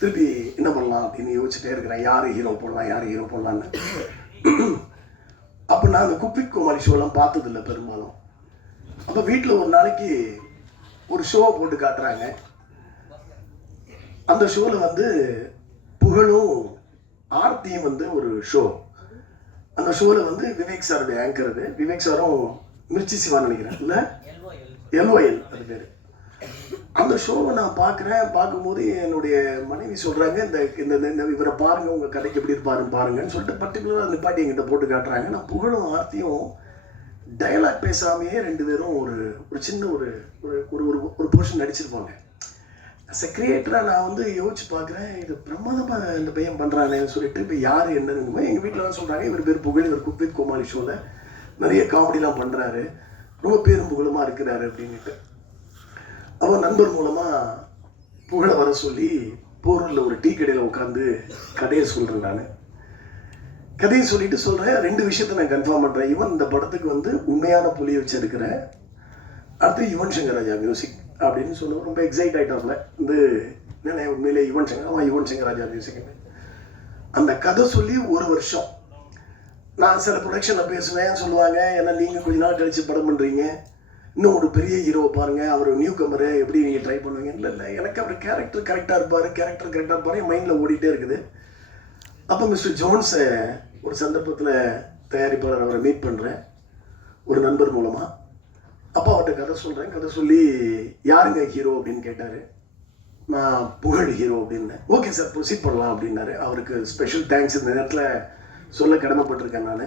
திருப்பி என்ன பண்ணலாம் அப்படின்னு யோசிச்சுட்டே இருக்கிறேன், யார் ஹீரோ போடலான்னு. அப்போ நான் அந்த குக்வித் கோமாளி ஷோலாம் பார்த்ததில்லை பெரும்பாலும். அப்போ வீட்டில் ஒரு நாளைக்கு ஒரு ஷோவை போட்டு காட்டுறாங்க. அந்த ஷோவில் வந்து புகழும் ஆர்த்தியும் வந்து ஒரு ஷோ. அந்த ஷோவில் வந்து விவேக் சாருடைய ஆங்கர். அது விவேக் சாரும் மிர்ச்சி சிவான்னு நினைக்கிறேன், இல்லை LOL அது பேர். அந்த ஷோவை நான் பார்க்கும்போது என்னுடைய மனைவி சொல்கிறாங்க, இந்த இவரை பாருங்கள், உங்கள் கதைக்கு எப்படி பாருங்கன்னு சொல்லிட்டு பர்டிகுலராக அந்த பாட்டி என்கிட்ட போட்டு காட்டுறாங்க. நான் புகழும் ஆர்த்தியும் டயலாக் பேசாமையே 2 பேரும் ஒரு சின்ன ஒரு போர்ஷன் நடிச்சிருப்பாங்க. அஸ் எ கிரியேட்டராக நான் வந்து யோசிச்சு பார்க்குறேன், இது பிரமாதமாக இந்த பையன் பண்ணுறானேன்னு சொல்லிட்டு. இப்போ யார் என்னன்னு எங்கள் வீட்டில் தான் சொல்கிறாங்க, இவர் பேர் புகழ், இவர் குக்வித் கோமாளி ஷோவில் நிறைய காமெடிலாம் பண்ணுறாரு, ரொம்ப பேரும் புகழமாக இருக்கிறாரு அப்படின்ட்டு. அவன் நண்பர் மூலமாக புகழை வர சொல்லி போரூரில் ஒரு டீ கடையில் உட்காந்து கதையை சொல்கிறேன். நான் கதையை சொல்லிட்டு சொல்கிறேன், 2 விஷயத்தை நான் கன்ஃபார்ம் பண்ணுறேன். இவன் இந்த படத்துக்கு வந்து உண்மையான புலியை வச்சிருக்கிறேன். அடுத்து யுவன் சங்கர் ராஜா மியூசிக் அப்படின்னு சொல்லுவோம். ரொம்ப எக்ஸைட் ஆகிட்டாப்ல. வந்து என்னென்ன உண்மையிலே யுவன் சங்கர் ராஜா மியூசிக். அந்த கதை சொல்லி 1 வருஷம் நான் சில ப்ரொடக்ஷனில் பேசுவேன், சொல்லுவாங்க, ஏன்னா நீங்கள் கொஞ்ச நாள் கழித்து படம் பண்ணுறீங்க, இன்னும் ஒரு பெரிய ஹீரோவை பாருங்கள், அவர் நியூ கமரு, எப்படி நீங்கள் ட்ரை பண்ணுவீங்க. இல்லை எனக்கு அவர் கேரக்டர் கரெக்டாக இருப்பார், என் மைண்டில் ஓடிட்டே இருக்குது. அப்போ மிஸ்டர் ஜோன்ஸை ஒரு சந்தர்ப்பத்தில் தயாரிப்பாளர் அவரை மீட் பண்ணுறேன் ஒரு நண்பர் மூலமாக. அப்போ அவர்கிட்ட கதை சொல்கிறேன். கதை சொல்லி யாருங்க ஹீரோ அப்படின்னு கேட்டார். நான் புகழ் ஹீரோ அப்படின்னேன். ஓகே சார் ப்ரொசீட் பண்ணலாம் அப்படின்னாரு. அவருக்கு ஸ்பெஷல் தேங்க்ஸ் இந்த நேரத்தில் சொல்ல கடமைப்பட்டிருக்கேன் நான்.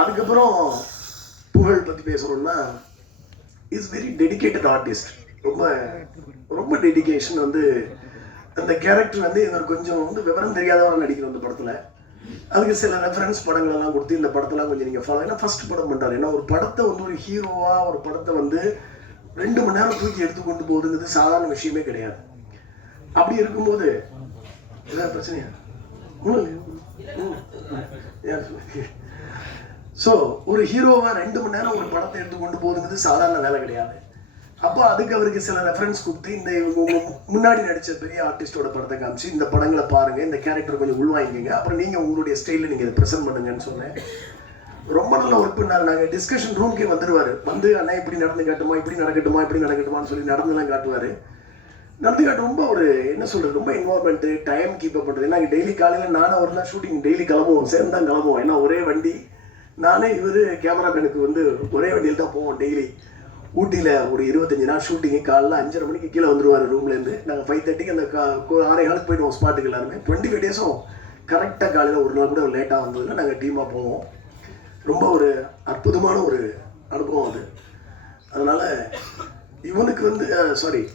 அதுக்கப்புறம் புகழ் பற்றி பேசுகிறோன்னா, இஸ் வெரி டெடிக்கேட்டட் ஆர்டிஸ்ட். ரொம்ப டெடிக்கேஷன். வந்து அந்த கேரக்டர் வந்து எனக்கு கொஞ்சம் வந்து விவரம் தெரியாதவரை நடிக்கிறோம் அந்த படத்தில். அதுக்கு சில ரெஃபரன்ஸ் படங்களெல்லாம் கொடுத்து இந்த படத்தெல்லாம் கொஞ்சம் நீங்கள் ஃபாலோ. ஏன்னா ஃபஸ்ட் படம் பண்ணுறாரு. ஏன்னா ஒரு படத்தை வந்து ஒரு ஹீரோவாக ஒரு படத்தை வந்து 2 மணி நேரம் தூக்கி எடுத்து கொண்டு போகுதுங்கிறது சாதாரண விஷயமே கிடையாது. அப்படி இருக்கும்போது ஏதாவது பிரச்சனையா? ஸோ ஒரு ஹீரோவை 2 மணி நேரம் ஒரு படத்தை எடுத்து கொண்டு போகுதுங்கிறது சாதாரண வேலை கிடையாது. அப்போ அதுக்கு அவருக்கு சில ரெஃபரன்ஸ் கொடுத்து இந்த முன்னாடி நடித்த பெரிய ஆர்டிஸ்டோட படத்தை காமிச்சு இந்த படங்களை பாருங்கள், இந்த கேரக்டர் கொஞ்சம் உள்வாங்கிங்க, அப்புறம் நீங்கள் உங்களுடைய ஸ்டைலில் நீங்கள் இதை ப்ரெசென்ட் பண்ணுங்கன்னு சொன்னேன். ரொம்ப நல்லா ஒர்க் பண்ணார். நாங்கள் டிஸ்கஷன் ரூம்க்கே வந்துடுவார். வந்து அண்ணா இப்படி நடந்து காட்டுமா, இப்படி நடக்கட்டுமான்னு சொல்லி நடந்துலாம் காட்டுவார். நடந்து காட்டு ரொம்ப ஒரு என்ன சொல்கிறது, ரொம்ப இன்வால்மெண்ட்டு, டைம் கீப் அப் பண்ணுறது. ஏன்னா டெய்லி காலையில் நானும் அவர் தான் ஷூட்டிங் டெய்லி கிளம்புவோம், சேர்ந்து தான் கிளம்புவோம். ஏன்னா ஒரே வண்டி, நானே இவர் கேமராமேனுக்கு வந்து ஒரே வண்டியில் தான் போவோம் டெய்லி. ஊட்டியில் ஒரு 25 நாள் ஷூட்டிங்கு. காலைல 5:30 மணிக்கு கீழே வந்துடுவார் ரூம்லேருந்து. நாங்கள் 5:30க்கு அந்த 6:15 போய்டுவோம் ஸ்பாட்டுக்கு எல்லாருமே. 25 டேஸும் கரெக்டாக காலையில் ஒரு நாள் கூட லேட்டாக வந்ததுன்னா நாங்கள் டீமாக போவோம். ரொம்ப ஒரு அற்புதமான ஒரு அனுபவம் அது. அதனால் இவனுக்கு வந்து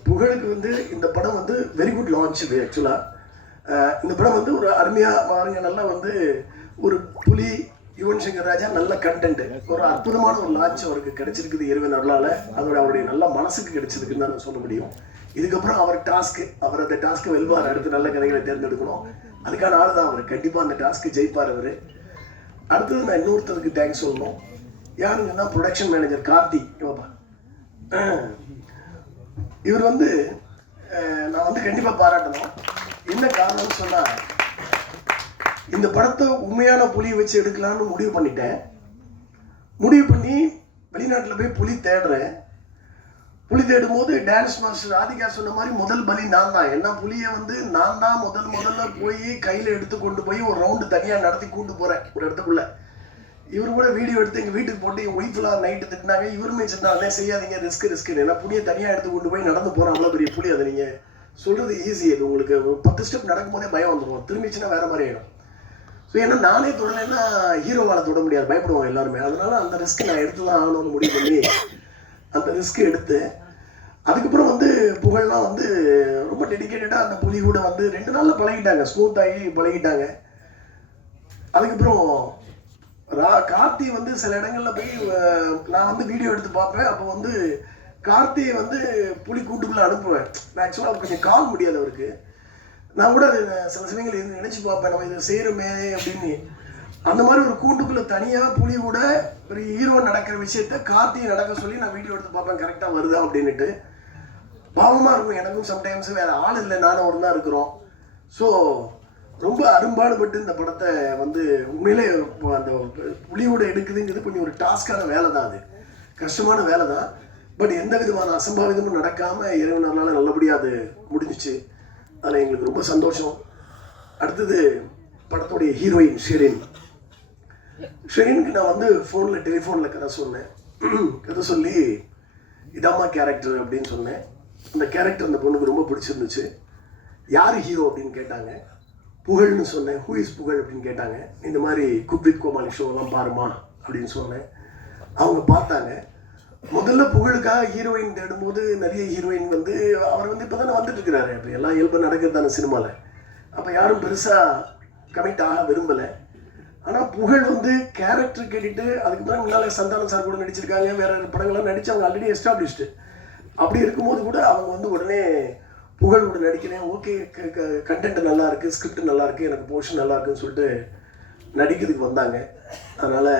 புகழுக்கு வந்து இந்த படம் வந்து வெரி குட் லான்ச். இது ஆக்சுவலாக இந்த படம் வந்து ஒரு அருமையாக பாருங்க, நல்லா வந்து ஒரு புலி யுவன் சங்கர் ராஜா நல்ல கண்டென்ட், ஒரு அற்புதமான ஒரு லான்ச் அவருக்கு கிடைச்சிருக்குது இறைவன் அருளால். அவருடைய நல்ல மனசுக்கு கிடைச்சிருக்குன்னு தான் நான் சொல்ல முடியும். இதுக்கப்புறம் அவர் அந்த டாஸ்க்கு வெல்வார். அடுத்து நல்ல கதைகளை தேர்ந்தெடுக்கணும், அதுக்கான ஆள் தான் அவர். கண்டிப்பாக அந்த டாஸ்க்கு ஜெயிப்பார் அவர். அடுத்தது நான் இன்னொருத்தருக்கு தேங்க்ஸ் சொல்லணும். யாருங்கன்னா ப்ரொடக்ஷன் மேனேஜர் கார்த்தி. இவர் வந்து நான் வந்து கண்டிப்பாக பாராட்டணும். என்ன காரணம்னு சொன்னால், இந்த படத்தை உண்மையான புலியை வச்சு எடுக்கலான்னு முடிவு பண்ணிட்டேன். முடிவு பண்ணி வெளிநாட்டில் போய் புலி தேடுறேன். புலி தேடும் போது டான்ஸ் மாஸ்டர் ராதிகா சொன்ன மாதிரி முதல் பலி நான் தான். ஏன்னா புலியை வந்து நான் தான் முதல்ல போய் கையில் எடுத்து கொண்டு போய் ஒரு ரவுண்டு தனியாக நடத்தி கூட்டு போகிறேன் ஒரு இடத்துக்குள்ளே. இவர் கூட வீடியோ எடுத்து எங்கள் வீட்டுக்கு போட்டு என் ஒய்ஃபெலாம் நைட்டு திட்டினாங்க. இவருமே சொன்னாங்க செய்யாதீங்க, ரிஸ்க்கு. ஏன்னா புலியை தனியாக எடுத்து கொண்டு போய் நடந்து போகிறோம், அவ்வளோ பெரிய புலி. அதை நீங்கள் சொல்கிறது ஈஸி. அது உங்களுக்கு 10 ஸ்டெப் நடக்கும்போதே பயம் வந்துடும், திரும்பிச்சுன்னா வேறு மாதிரி ஆகிடும். ஸோ ஏன்னா நானே தொடலைன்னா ஹீரோவால் தொட முடியாது, பயப்படுவோம் எல்லாருமே. அதனால அந்த ரிஸ்க் நான் எடுத்து தான் ஆகணும்னு முடிவு பண்ணி அந்த ரிஸ்க்கு எடுத்து, அதுக்கப்புறம் வந்து புகழ்லாம் வந்து ரொம்ப டெடிக்கேட்டடாக அந்த புலி கூட வந்து 2 நாளில் பழகிட்டாங்க, ஸ்மூத்தாகி பழகிட்டாங்க. அதுக்கப்புறம் கார்த்தி வந்து சில இடங்களில் போய் நான் வந்து வீடியோ எடுத்து பார்ப்பேன். அப்போ வந்து கார்த்தியை வந்து புலி கூட்டுக்குள்ளே அனுப்புவேன். நான் ஆக்சுவலாக அவர் கொஞ்சம் கால் முடியாது அவருக்கு. நான் கூட அது சில சமயங்கள் நினச்சி பார்ப்பேன், நம்ம இதை செய்கிறோமே அப்படின்னு. அந்த மாதிரி ஒரு கூண்டுக்குள்ளே தனியாக புலி கூட ஒரு ஹீரோ நடக்கிற விஷயத்த கார்த்தியை நடக்க சொல்லி நான் வீடியோ எடுத்து பார்ப்பேன், கரெக்டாக வருதா அப்படின்ட்டு. பாவமாக இருக்கும் எனக்கும். சம்டைம்ஸ் வேறு ஆள் இல்லை, நானும் ஒரு தான் இருக்கிறோம். ஸோ ரொம்ப அரும்பாடுபட்டு இந்த படத்தை வந்து உண்மையிலே அந்த புலியோட எடுக்குதுங்கிறது கொஞ்சம் ஒரு டாஸ்கான வேலை தான். அது கஷ்டமான வேலை தான். பட் எந்த விதமான அசம்பாவிதமும் நடக்காமல் இறைவனால நல்லபடியாக அது முடிஞ்சிச்சு. அதில் எங்களுக்கு ரொம்ப சந்தோஷம். அடுத்தது படத்துடைய ஹீரோயின் ஷெரினுக்கு நான் வந்து டெலிஃபோனில் கதை சொன்னேன். கதை சொல்லி இதாம்மா கேரக்டர் அப்படின்னு சொன்னேன். அந்த கேரக்டர் அந்த பொண்ணுக்கு ரொம்ப பிடிச்சிருந்துச்சு. யார் ஹீரோ அப்படின்னு கேட்டாங்க. புகழ்னு சொன்னேன். ஹூ இஸ் புகழ் அப்படின்னு கேட்டாங்க. இந்த மாதிரி குக் வித் கோமாளி ஷோலாம் பாருமா அப்படின்னு சொன்னேன். அவங்க பார்த்தாங்க. முதல்ல புகழுக்காக ஹீரோயின் தேடும்போது நிறைய ஹீரோயின் வந்து அவர் வந்து இப்போ தானே வந்துட்டு இருக்கிறாரு. இப்போ எல்லாம் இயல்பு நடக்கிறது தானே சினிமாவில். அப்போ யாரும் பெருசாக கமிட் ஆக விரும்பலை. ஆனால் புகழ் வந்து கேரக்டர் கேட்டுட்டு அதுக்கு தான் முன்னால் சந்தானம் சார் கூட நடிச்சிருக்காங்க, வேறு படங்கள்லாம் நடித்து அவங்க ஆல்ரெடி எஸ்டாப்ளிஷ்டு. அப்படி இருக்கும்போது கூட அவங்க வந்து உடனே புகழ் கூட நடிக்கிறேன், ஓகே கண்டென்ட் நல்லா இருக்குது, ஸ்கிரிப்ட் நல்லா இருக்குது, எனக்கு போர்ஷன் நல்லா இருக்குன்னு சொல்லிட்டு நடிக்கிறதுக்கு வந்தாங்க. அதனால்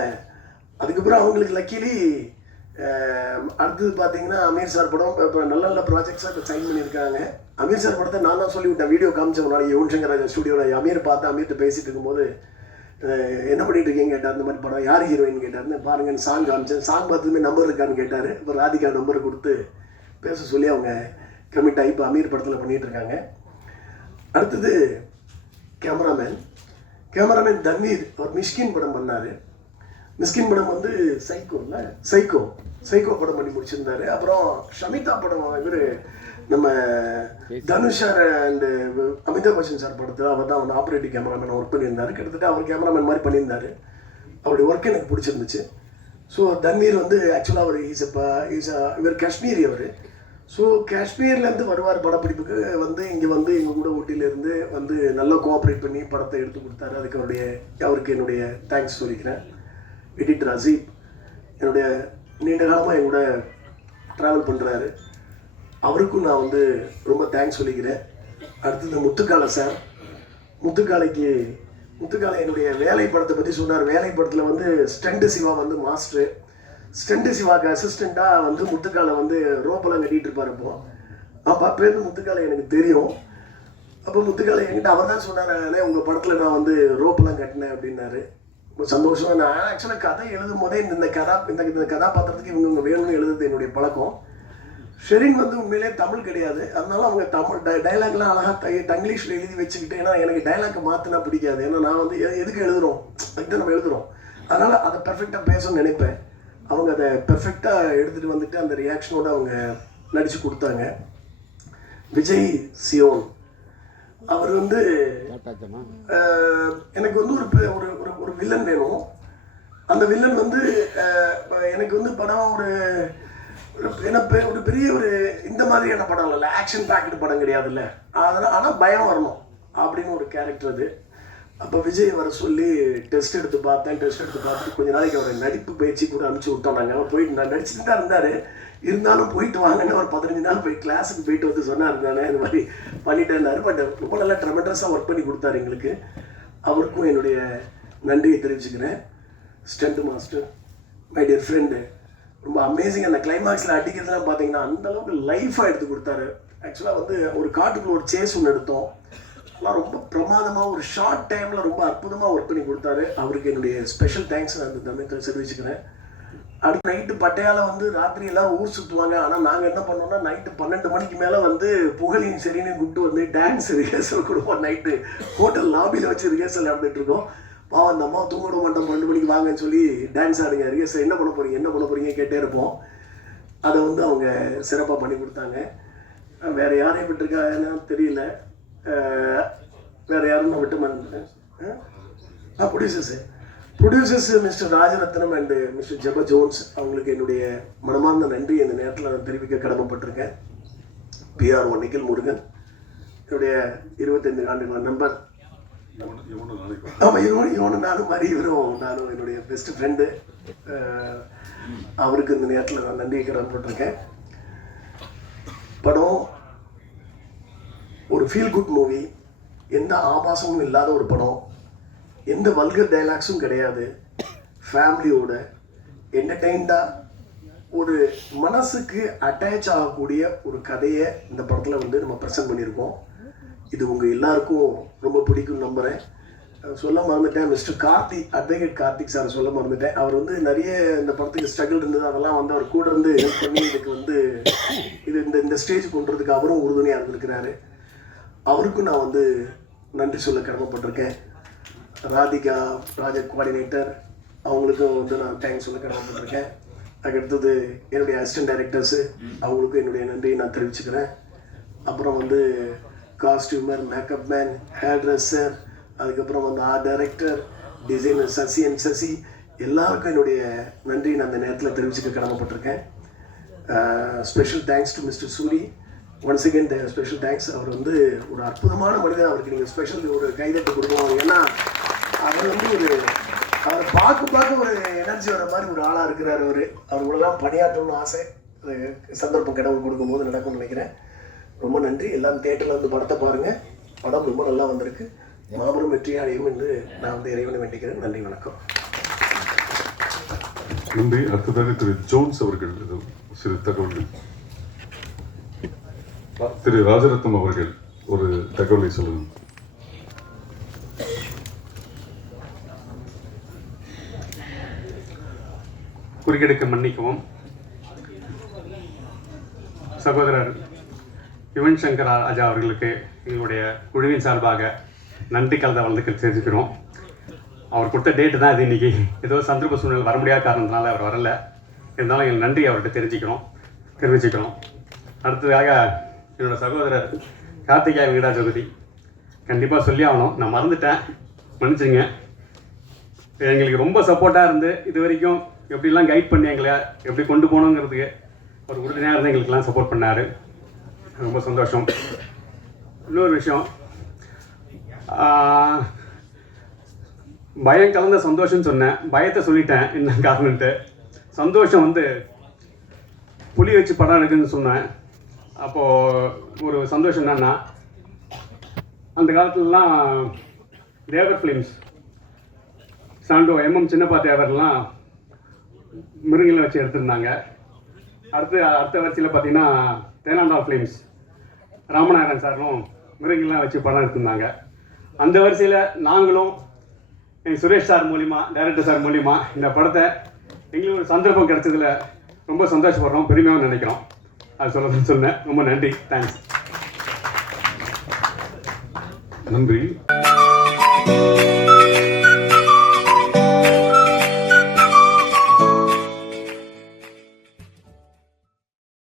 அதுக்கப்புறம் அவங்களுக்கு லக்கிலி அடுத்தது பார்த்தீங்கன்னா அமீர் சார் படம் இப்போ நல்ல நல்ல ப்ராஜெக்ட்ஸாக இப்போ சைன் பண்ணியிருக்காங்க. அமீர் சார் படத்தை நான் தான் சொல்லிவிட்டேன். வீடியோ காமிச்ச நாளைக்கு யுவன் சங்கர் ராஜா ஸ்டுடியோவில் அமீர் பார்த்து அமீர்கிட்ட பேசிகிட்டு இருக்கும்போது என்ன பண்ணிட்டு இருக்கீங்க கேட்டார். இந்த மாதிரி படம் யார் ஹீரோயின் கேட்டார்னு பாருங்கன்னு சாங் காமிச்சேன். சாங் பார்த்ததுமே நம்பர் இருக்கான்னு கேட்டார். இப்போ ராதிகா நம்பர் கொடுத்து பேச சொல்லி அவங்க கமிட் ஆகி இப்போ அமீர் படத்தில் பண்ணிகிட்டு இருக்காங்க. அடுத்தது கேமராமேன் தன்வீர். அவர் மிஷ்கின் படம் பண்ணார். மிஸ்கின் படம் வந்து சைக்கோ படம் பண்ணி முடிச்சிருந்தாரு. அப்புறம் ஷமிதா படம் இவர் நம்ம Dhanush sir and Amitabh Bachchan sir படத்தில் அவர் தான் வந்து ஆப்ரேட்டிவ் கேமராமேன் ஒர்க் பண்ணியிருந்தார். கிட்டத்தட்ட அவர் கேமராமேன் மாதிரி பண்ணியிருந்தார். அவருடைய ஒர்க் எனக்கு பிடிச்சிருந்துச்சு. ஸோ தன்வீர் வந்து ஆக்சுவலாக அவர் இவர் காஷ்மீரி. அவர் ஸோ காஷ்மீர்லேருந்து வருவார் படப்பிடிப்புக்கு. வந்து இங்கே வந்து எங்கள் கூட ஊட்டியிலேருந்து வந்து நல்லா கோஆப்ரேட் பண்ணி படத்தை எடுத்து கொடுத்தாரு. அதுக்கு அவருக்கு என்னுடைய தேங்க்ஸ் சொல்லிக்கிறேன். எடிட்டர் அசீப் என்னுடைய நீண்ட காலமாக என் கூட ட்ராவல் பண்ணுறாரு. அவருக்கும் நான் வந்து ரொம்ப தேங்க்ஸ் சொல்லிக்கிறேன். அடுத்தது முத்துக்காலை சார். முத்துக்காலைக்கு முத்துக்காலை என்னுடைய வேலை படத்தை பற்றி சொன்னார். வேலை படத்தில் வந்து ஸ்டண்ட் சிவா வந்து மாஸ்டரு, ஸ்டண்ட் சிவாக்கு அசிஸ்டண்ட்டாக வந்து முத்துக்காலை வந்து ரோப்பெல்லாம் கட்டிகிட்டு இருப்பார். அப்போ அப்போலேருந்து முத்துக்காலை எனக்கு தெரியும். அப்போ முத்துக்காலை என்கிட்ட அவர் தான் சொன்னார், உங்கள் படத்தில் நான் வந்து ரோப்பெல்லாம் கட்டினேன் அப்படின்னாரு. ரொம்ப சந்தோஷமாக. நான் ஆக்சுவலாக கதை எழுதும் போதே இந்த கதாபாத்திரத்துக்கு இவங்க வேணும்னு எழுதுறது என்னுடைய பழக்கம். ஷெரின் வந்து உண்மையிலே தமிழ் கிடையாது, அதனால அவங்க தமிழ் டைலாக்லாம் அழகாக தங்கிலீஷில் எழுதி வச்சுக்கிட்டு, ஏன்னா எனக்கு டைலாக்கை மாற்றினா பிடிக்காது. ஏன்னா நான் வந்து எதுக்கு எழுதுகிறோம், அதுக்கு நம்ம எழுதுகிறோம், அதனால் அதை பெர்ஃபெக்டாக பேசணும்னு நினைப்பேன். அவங்க அதை பெர்ஃபெக்டாக எடுத்துகிட்டு வந்துட்டு அந்த ரியாக்ஷனோடு அவங்க நடித்து கொடுத்தாங்க. விஜய் சியோன் அவர் வந்து எனக்கு வந்து ஒரு வில்லன் வேணும். அந்த வில்லன் வந்து எனக்கு வந்து படம் ஒரு பெரிய ஒரு இந்த மாதிரியான படம் இல்லை, ஆக்ஷன் பேக்கெட் படம் கிடையாதுல்ல, அதனால் ஆனால் பயம் வரணும் அப்படின்னு ஒரு கேரக்டர் அது. அப்போ விஜய் வர சொல்லி டெஸ்ட் எடுத்து பார்த்துட்டு கொஞ்ச நாளைக்கு அவர் நடிப்பு பயிற்சி கூட அனுப்பிச்சி விட்டோம். நாங்கள் அவர் போயிட்டு நான் நடிச்சுட்டு தான் இருந்தார், இருந்தாலும் போயிட்டு வாங்கினேன். ஒரு 15 நாள் போய் கிளாஸுக்கு போயிட்டு வந்து சொன்னார், நானே இந்த மாதிரி பண்ணிட்டேன்னாரு. பட் ரொம்ப நல்லா ட்ரெமெண்டஸாக ஒர்க் பண்ணி கொடுத்தாரு எங்களுக்கு. அவருக்கும் என்னுடைய நன்றியை தெரிவிச்சுக்கிறேன். Stunt master, my dear friend, ரொம்ப அமேசிங். அந்த கிளைமாக்ஸில் அடிக்கிறதுலாம் பார்த்தீங்கன்னா அந்தளவுக்கு லைஃபாக எடுத்து கொடுத்தாரு. ஆக்சுவலாக வந்து ஒரு காட்டுக்குள்ள ஒரு சேஸ் ஒன்று எடுத்தோம், அதெல்லாம் ரொம்ப பிரமாதமாக ஒரு ஷார்ட் டைமில் ரொம்ப அற்புதமாக ஒர்க் பண்ணி கொடுத்தாரு. அவருக்கு என்னுடைய ஸ்பெஷல் தேங்க்ஸ் நான் அந்த தமிழ் தெரிவிச்சுக்கிறேன். அடுத்து நைட்டு பட்டையால் வந்து ராத்திரி எல்லாம் ஊர் சுற்றுவாங்க. ஆனால் நாங்கள் என்ன பண்ணோம்னா நைட்டு 12 மணிக்கு மேலே வந்து புகழையும் சரின்னு கூப்பிட்டு வந்து டான்ஸ் ரிஹர்சல் கொடுப்போம். நைட்டு ஹோட்டல் லாபியில் வச்சு ரிஹர்சல் நடந்துட்டு இருக்கோம். பாவம் அந்த அம்மா தூங்க விட மாட்டோம், 12 மணிக்கு வாங்கன்னு சொல்லி டான்ஸ் ஆடுங்க, ரிஹர்சல் என்ன பண்ண போகிறீங்க கேட்டே இருப்போம். அதை வந்து அவங்க சிறப்பாக பண்ணி கொடுத்தாங்க. வேறு யாரையும் விட்டுருக்காங்கன்னா தெரியல, வேறு யாரும் நான் விட்டு மாட்டேன். Producers mister Rajaratnam and mister ஜெப ஜோன்ஸ், அவங்களுக்கு என்னுடைய மனமார்ந்த நன்றி இந்த நேரத்தில் நான் தெரிவிக்க கடமைப்பட்டிருக்கேன். PR நிக்கில் முருகன், என்னுடைய 25 ஆண்டுகள் நண்பர். ஆமாம், இவனு நானும் மாதிரி நானும் என்னுடைய பெஸ்ட் ஃப்ரெண்டு. அவருக்கு இந்த நேரத்தில் நான் நன்றியை கடமைப்பட்டிருக்கேன். படம் ஒரு ஃபீல் குட் மூவி, எந்த ஆபாசமும் இல்லாத ஒரு படம், எந்த வல்கர் டைலாக்ஸும் கிடையாது, ஃபேமிலியோட என்டர்டெயின்டாக ஒரு மனசுக்கு அட்டாச் ஆகக்கூடிய ஒரு கதையை இந்த படத்தில் வந்து நம்ம ப்ரெசென்ட் பண்ணியிருக்கோம். இது உங்கள் எல்லாருக்கும் ரொம்ப பிடிக்கும் நம்புகிறேன். சொல்ல மறந்துட்டேன், mister Karthik, advocate Karthik sir சொல்ல மறந்துட்டேன். அவர் வந்து நிறைய இந்த படத்துக்கு ஸ்ட்ரகிள் இருந்தது, அதெல்லாம் வந்து அவர் கூட இருந்து ஹெல்ப் பண்ணி இதுக்கு வந்து இந்த ஸ்டேஜ் கொண்டுறதுக்கு அவரும் உறுதுணையாக இருந்திருக்கிறாரு. அவருக்கும் நான் வந்து நன்றி சொல்ல கடமைப்பட்டிருக்கேன். ராதிகா ப்ராஜெக்ட் கோஆர்டினேட்டர், அவங்களுக்கும் வந்து நான் தேங்க்ஸ் சொல்ல கடமைப்பட்டிருக்கேன். அதுக்கடுத்தது என்னுடைய அசிஸ்டன்ட் டைரக்டர்ஸு, அவங்களுக்கும் என்னுடைய நன்றியை நான் தெரிவிச்சுக்கிறேன். அப்புறம் வந்து costumer, makeup man, hair dresser, அதுக்கப்புறம் வந்து ஆர்ட் டைரக்டர், டிசைனர் சசி எல்லாருக்கும் என்னுடைய நன்றி நான் அந்த நேரத்தில் தெரிவிச்சுக்க கடமைப்பட்டிருக்கேன். Special thanks to mister Soori, once again special thanks. அவர் வந்து ஒரு அற்புதமான மனிதர், அவருக்கு நீங்கள் ஸ்பெஷல் ஒரு கைதட்டு கொடுக்கணும். ஏன்னா அவர் வந்து அவரை பார்க்க ஒரு எனர்ஜி வர மாதிரி ஒரு ஆளாக இருக்கிறார். அவர் இவ்வளோதான் பணியாற்றணும்னு ஆசை, சந்தர்ப்பம் கடவுள் கொடுக்கும்போது நடக்கும்னு நினைக்கிறேன். ரொம்ப நன்றி. எல்லாரும் தேட்டரில் வந்து படத்தை பாருங்கள். படம் ரொம்ப நல்லா வந்திருக்கு, மாபெரும் வெற்றியாக அடையும் என்று நான் வந்து இறைவனை வேண்டிக்கிறேன். நன்றி, வணக்கம். நன்றி. அடுத்ததாக திரு ஜோன்ஸ் அவர்கள் சிறு தகவல்கள். திரு ராஜரத்னம் அவர்கள் ஒரு தகவலை சொல்லுங்கள். குறுக்கெடுக்க மன்னிக்கவும். சகோதரர் யுவன் சங்கர் ராஜா அவர்களுக்கு எங்களுடைய குழுவின் சார்பாக நன்றி கலந்த வாழ்த்துக்கள் தெரிஞ்சுக்கிறோம். அவர் கொடுத்த டேட்டு தான் இது. இன்றைக்கி ஏதோ சந்தர்ப்ப சூழ்நிலை வர முடியாத காரணத்தினால அவர் வரல. இருந்தாலும் எங்கள் நன்றி அவர்கிட்ட தெரிவிச்சுக்கிறோம். அடுத்ததாக என்னோடய சகோதரர் கார்த்திகேய வெங்கடாஜோதி, கண்டிப்பாக சொல்லி ஆகணும், நான் மறந்துட்டேன், மன்னிச்சுங்க. எங்களுக்கு ரொம்ப சப்போர்ட்டாக இருந்து இது வரைக்கும் எப்படிலாம் கைட் பண்ணி எங்களை எப்படி கொண்டு போகணுங்கிறதுக்கு ஒரு உறுதுணையாக இருந்து எங்களுக்கெல்லாம் சப்போர்ட் பண்ணார். ரொம்ப சந்தோஷம். இன்னொரு விஷயம், பயம் கலந்த சந்தோஷம்னு சொன்னேன், பயத்தை சொல்லிட்டேன் என்ன காரணம்ட்டு. சந்தோஷம் வந்து புலி வச்சு படம் எடுக்குன்னு சொன்னேன். அப்போது ஒரு சந்தோஷம் என்னன்னா, அந்த காலத்துலலாம் தேவர் ஃபிலிம்ஸ் சாண்டோ எம்எம் சின்னப்பா தேவர்லாம் மிருங்கலை வச்சு எடுத்திருந்தாங்க. அடுத்த வரிசையில் பார்த்தீங்கன்னா தேனாண்டா ஃபிலிம்ஸ் ராமநாதன் சாரும் மிருங்கெல்லாம் வச்சு படம் எடுத்திருந்தாங்க. அந்த வரிசையில் நாங்களும் எங்கள் சுரேஷ் சார் மூலிமா, டைரக்டர் சார் மூலிமா இந்த படத்தை எங்களுக்கு ஒரு சந்தர்ப்பம் கிடைச்சதில் ரொம்ப சந்தோஷப்படுறோம், பெருமையாக நினைக்கிறோம். அது சொன்னேன். ரொம்ப நன்றி, தேங்க்ஸ். நன்றி.